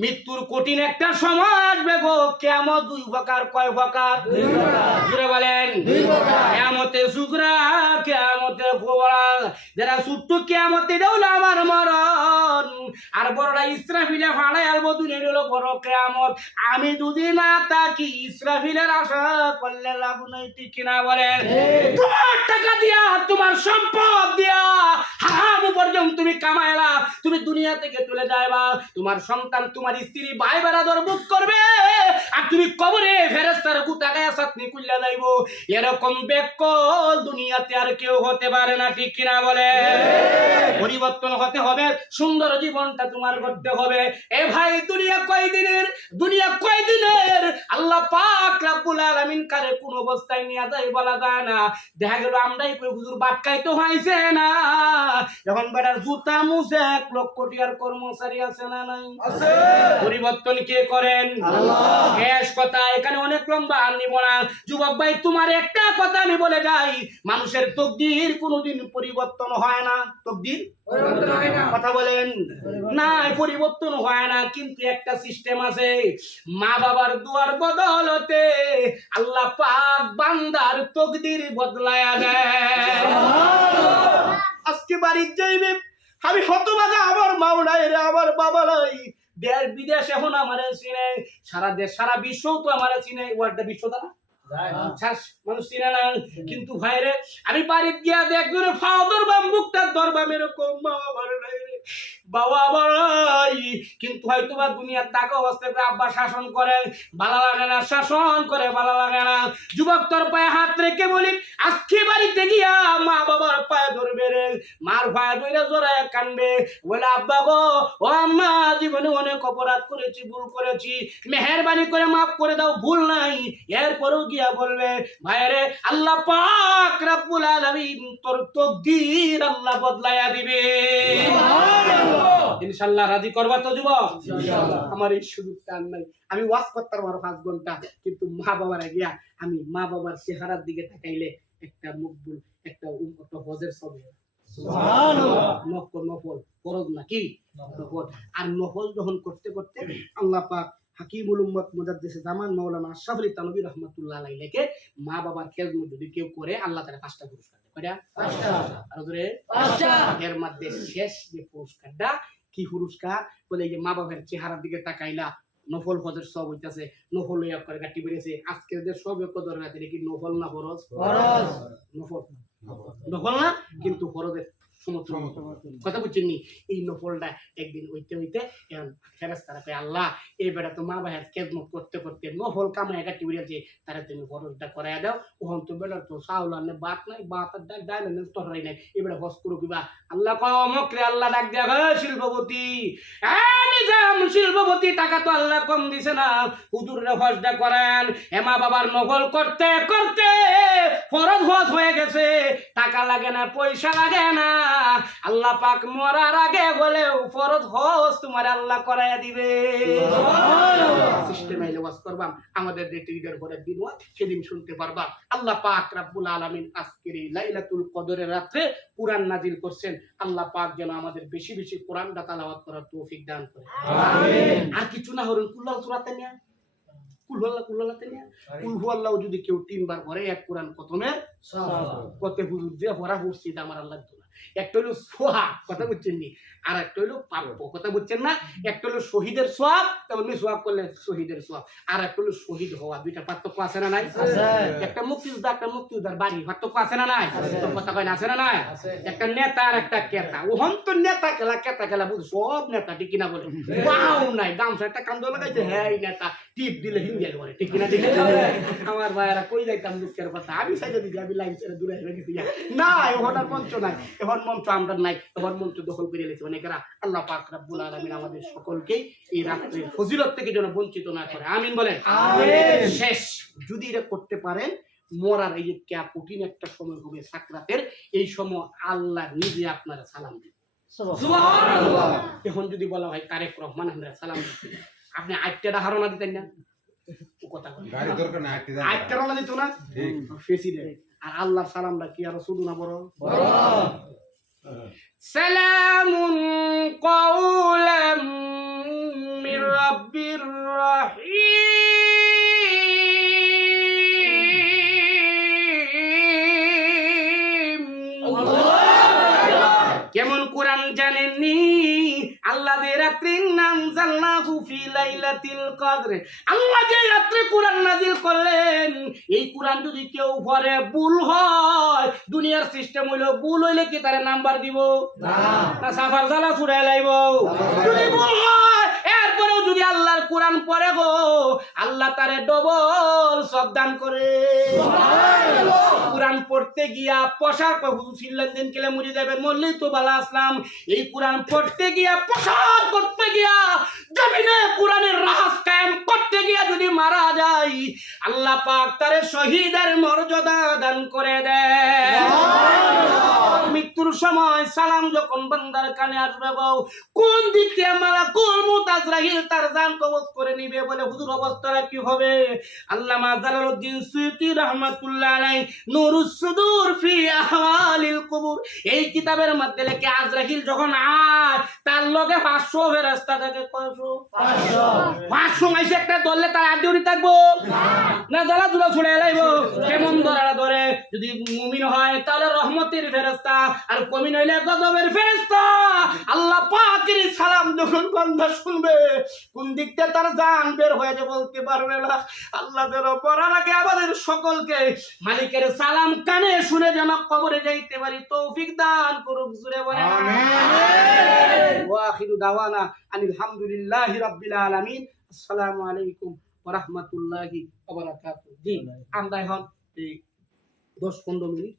মৃত্যুর কঠিন একটা সময় আসবে গো, কিয়ামত দুই প্রকার। কয় প্রকার? দুই প্রকার। জোরে বলেন, দুই প্রকার। কিয়ামতে সুগরা, কিয়ামতে কুবরা। যারা ছোট্ট কিয়ামতে হলো আমার মরণ, আর বড়রা ইসরাফিলে ফাড়াই আলবো, দুনিয়া হলো বড় কিয়ামত। আমি যদি না থাকি ইসরাফিলের আশা করলে লাভ নাই, ঠিক কিনা বলেন? তোমার টাকা দিয়া, তোমার সম্পদ দিয়া হারাম পর্যন্ত তুমি কামাইলা, তুমি দুনিয়া থেকে চলে যাইবা, তোমার সন্তান, তোমার স্ত্রী, ভাই বেড়াদর বুক করবে, আর তুমি কবরে ফেরেশতার গুতা গায়া চাটনি কুল্লা যাইবো। এরকম বেকল দুনিয়াতে আর কেউ হতে পারে না, ঠিক কিনা বলে? পরিবর্তন হতে হবে, সুন্দর জীবনটা তোমার করতে হবে। এ ভাই, দুনিয়া কয়দিনের? দুনিয়া কয়দিনের? আল্লাহ পাক রব্বুল আলামিন কারে কোন অবস্থায় নিয়ে যায় বলা যায় না। দেখা গেল আমরাই কই হুজুর বাক্কাই তো হইছে না, এখন বেটার জুতা মুছে 1 লক্ষ টাকার কর্মচারী আছে না নাই? আছে। পরিবর্তন কে করেন? আল্লাহ। শেষ কথা, এখানে অনেক লম্বা আর নিব না। যুবক ভাই, তোমার একটা কথা আমি বলে যাই, মানুষের তকদির কোনোদিন পরিবর্তন হয় না। তকদির পরিবর্তন হয় না, কথা বলেন না, পরিবর্তন হয় না। কিন্তু একটা সিস্টেম আছে, মা বাবার দুয়ার বদলতে আল্লাহ পাক বান্দার তকদির বদলায়া দেয়। আজকে বাড়ির যাইবে, আমি হতভাগা, আমার মাও নাই রে, আমার বাবা নাই, দেশ বিদেশ এখন আমারে চিনে, সারা দেশ সারা বিশ্ব তো আমারে চিনে, ওয়ার্ল্ড বিশ্ব না মানুষ চিনে না। কিন্তু ভাইরে, আমি বাড়ির গিয়া যে একজনের ফাও ধরবাম, মুখটা ধরবাম, এরকম মা বাবার নাই রে, বাবা ভাই। কিন্তু হয়তো বা দুনিয়ার টাকা অবস্থায় আব্বা শাসন করে, ভালো লাগে না, শাসন করে ভালো লাগে না। যুবক তোর পায়ে হাত রেখে বলি, আজকে বাড়িতে গিয়া মা বাবার পায়ে ধরবে রে, মার পায়ে ধরে জোড়ায় কানবে, বলে আব্বা গো, ও আম্মা, জীবনে অনেক অপরাধ করেছি, ভুল করেছি, মেহেরবানি করে মাফ করে দাও, ভুল নাই। এরপরেও গিয়া বলবে, ভাইরে, আল্লাহ পাক রব্বুল আলামিন তোর তকদীর আল্লাহ বদলায়া দিবে। ইনশাআল্লাহ রাজি করবা তো যুবক? ইনশাআল্লাহ। আমার এই সুযোগটা নাই, আমি ওয়াজ করতাম আর 5 ঘন্টা, কিন্তু মা বাবার গিয়া আমি মা বাবার চেহারার দিকে তাকাইলে একটা মকবুল, একটা হজের ছবি। সুবহানাল্লাহ। নফল ফরজ নাকি? নফল। আর নফল যখন করতে করতে আল্লাহ পাক হাকিমুল উম্মত মুজাদ্দিস জামান মাওলানা আশরাফ আলী তানভী রাহমাতুল্লাহ আলাইহিকে মা বাবার খেদমত যদি কেউ করে, আল্লাহ তাআলা 5টা পুরস্কার দেয়। কয়টা? 5টা। আর ধরে 5টা। এর মধ্যে শেষ যে পুরস্কারটা, কি পুরস্কার? বলে এই যে মা বাবার চেহারার দিকে তাকাইলা, নফল ফজর সব হইতাছে, নফল লইয়া করে গাটি বেরিয়েছে। আজকে যে সব কদর রাতে কি নফল না ফরজ? ফরজ। নফল, নফল না, কিন্তু ফরজের সমতুল্য। কথা বুঝছেন নি? এই নফলটা একদিন হইতে হইতে ফেরেশতারা কয় আল্লাহ এই বেটা তো মা ভাইয়ের খেদমত করতে করতে নফল কামায় কাটি উড়িয়েছে, তারা তুমি ফরজটা করাইয়া দাও। ওহন তো বেটার তো চাউল আনে বাত নাই, বাত আর ডাল আনে তরকারি নাই, এবারে হজ করো কিবা। আল্লাহ কমকরে আল্লাহ ডাক দিয়া শিল্পপতি, নিজাম শিল্পপতি, টাকা তো আল্লাহ কম দিছে না, হুজুরে হজটা করেন। মা বাবার নকল করতে করতে ফরজ হজ হয়ে গেছে, টাকা লাগে না, পয়সা লাগে না, আল্লাহ পাক মরার আগে বলেও ফরজ হজ তোমার আল্লাহ করাইয়া দিবে। সিস্টেম আইলে ওয়াজ করবা, আমাদের যে ঈদের পরের দিন সেদিন শুনতে পারবা। আল্লাহ পাক রব্বুল আলামিন আজকের এই লাইলাতুল কদরের রাতে কুরআন নাজিল করছেন। আল্লাহ পাক যেন আমাদের বেশি বেশি কোরআনটা তেলাওয়াত করার তৌফিক দান করে। আমিন। আর কিছু না হরুন কুল্লাহ সূরাতে নিয়া, কুল্লাহতে নিয়া, কুল হুয়াল্লাহু যদি কেউ 3 বার পড়ে এক কোরআন খতমের সওয়াব। কত হুজুর যে পড়া পড়ছি আমার আল্লাহ দিল। একটা হলো সোহাগ, কথা বুঝছেন নি, আর একটা হলো প্রাপ্য, কথা বুঝছেন না। একটা হলো শহীদের সোয়াব, তেমনি সোয়াব করলে শহীদের সোয়াব, আর একটা হলো শহীদ হওয়া। দুইটা পার্থক্য আছে না নাই? একটা মুক্তিযোদ্ধা, একটা মুক্তিযোদ্ধার বাড়ি, পার্থক্য আছে না নাই? কথা কয় না, আছে না নাই? একটা নেতা আর একটা কেতা। ওহন তো নেতা খেলা কেতা খেলা বুঝ, সব নেতা ঠিক কিনা বলে পাও নাই, গামছা একটা কান্দ লাগাইছে, হ্যাঁ এই নেতা টিপ দিলে হিন্দি করে, ঠিক কিনা? ঠিক আমার ভাইয়েরা কই যাইতাম দুঃখের কথা, আমি সাইডে দিকে আমি লাইন ছেড়ে দূরে হয়ে গেছি না, এখন আর মঞ্চ নাই, এখন মঞ্চ আমরা নাই, এখন মঞ্চ দখল করে লেছে অনেকেরা। আল্লাহ পাক রব্বুল আলামিন আমাদের সকলকেই এই রাত্রির ফজিলত থেকে যেন বঞ্চিত না করে, আমিন বলেন। আমিন। শেষ যদি এটা করতে পারেন, মরার এই যে কঠিন একটা সময় হবে সাকরাতের, এই সময় আল্লাহ নিজে আপনারা সালাম দিন। সুবহানাল্লাহ। এখন যদি বলা হয় তারেক রহমান আমরা সালাম দিচ্ছি, আপনি আটটা ধারণা দিতেন না? কথা গাড়ি দরকার না, আটটা ধারণা দিত না প্রেসিডেন্ট। আর আল্লাহর সালামটা কি আরো শুধু না বড়? সালামুন কাওলাম মির রাব্বির রাহিম। কেমন কোরআন জানেননি? আল্লাহ যে রাত্রির নাম জাল্লাহু ফি লাইলাতিল কদর, আল্লাহ যে রাত্রে কোরআন নাজিল করলেন, এই কোরআন যদি কেউ পড়ে ভুল হয়, দুনিয়ার সিস্টেম হইলো ভুল হইলে কি তারে নাম্বার দিব? না সাফার জালা ছুড়াই লাইব। যদি ভুল হয় এরপরেও যদি আল্লাহর কোরআন পড়ে গো, আল্লাহ তারে ডবল সব দান করে। সুবহানাল্লাহ। কোরআন পড়তে গিয়া পোশাক লেনদেন কেলে মরে যাবেন, মরলেই তো বালা আসলাম। এই কোরআন পড়তে গিয়া পোশাক করতে গিয়া জমিনে কোরআনের রাজ কায়েম করতে গিয়া যদি মারা যায়, আল্লাহ পাক তারে শহীদের মর্যাদা দান করে দেয়। মৃত্যুর সময় সালাম যখন বান্দার কানে আসবে গো, কোন দিক থেকে মালাকুল মউত আজরাইল তার জান কবজ করে নিবে বলে হুজুর অবস্থাটা কি হবে? আল্লামা জালালউদ্দিন সুয়ুতী রাহমাতুল্লাহ আলাইহি নূরুস সুদূর ফি আহওয়ালিল কুবুর এই কিতাবের মধ্যে লেখে আজরাইল যখন আয় তার লগে 500 ফেরেশতা থাকে। 500 মাইছে একটা দললে তার আড্ডিউরি থাকবো না, জ্বালা দুলা ছুড়ে লাইব। কেমন ধরা ধরে? যদি মুমিন হয় তাহলে রহমতের ফেরেশতা, আর কমিন হইলে গজবের ফেরেশতা। আল্লাহ পাকের সালাম যখন বান্দা শুনবে, কোন দিকটা তার জান বের হয়ে যাবে বলতে পারবে না। আল্লাহ যেন পড়ার আগে আমাদের সকলকে মালিকের সালাম কানে শুনে যেন কবরে যাইতে পারি তৌফিক দান করুক। জোরে বলেন আমিন। ওয়া আখিরু দাওয়ানা আনিল হামদুলিল্লাহি রাব্বিল আলামিন। আসসালামু আলাইকুম ওয়া রাহমাতুল্লাহি ওয়া বারাকাতুহু। জি আমরা এখন 10-15 মিনিট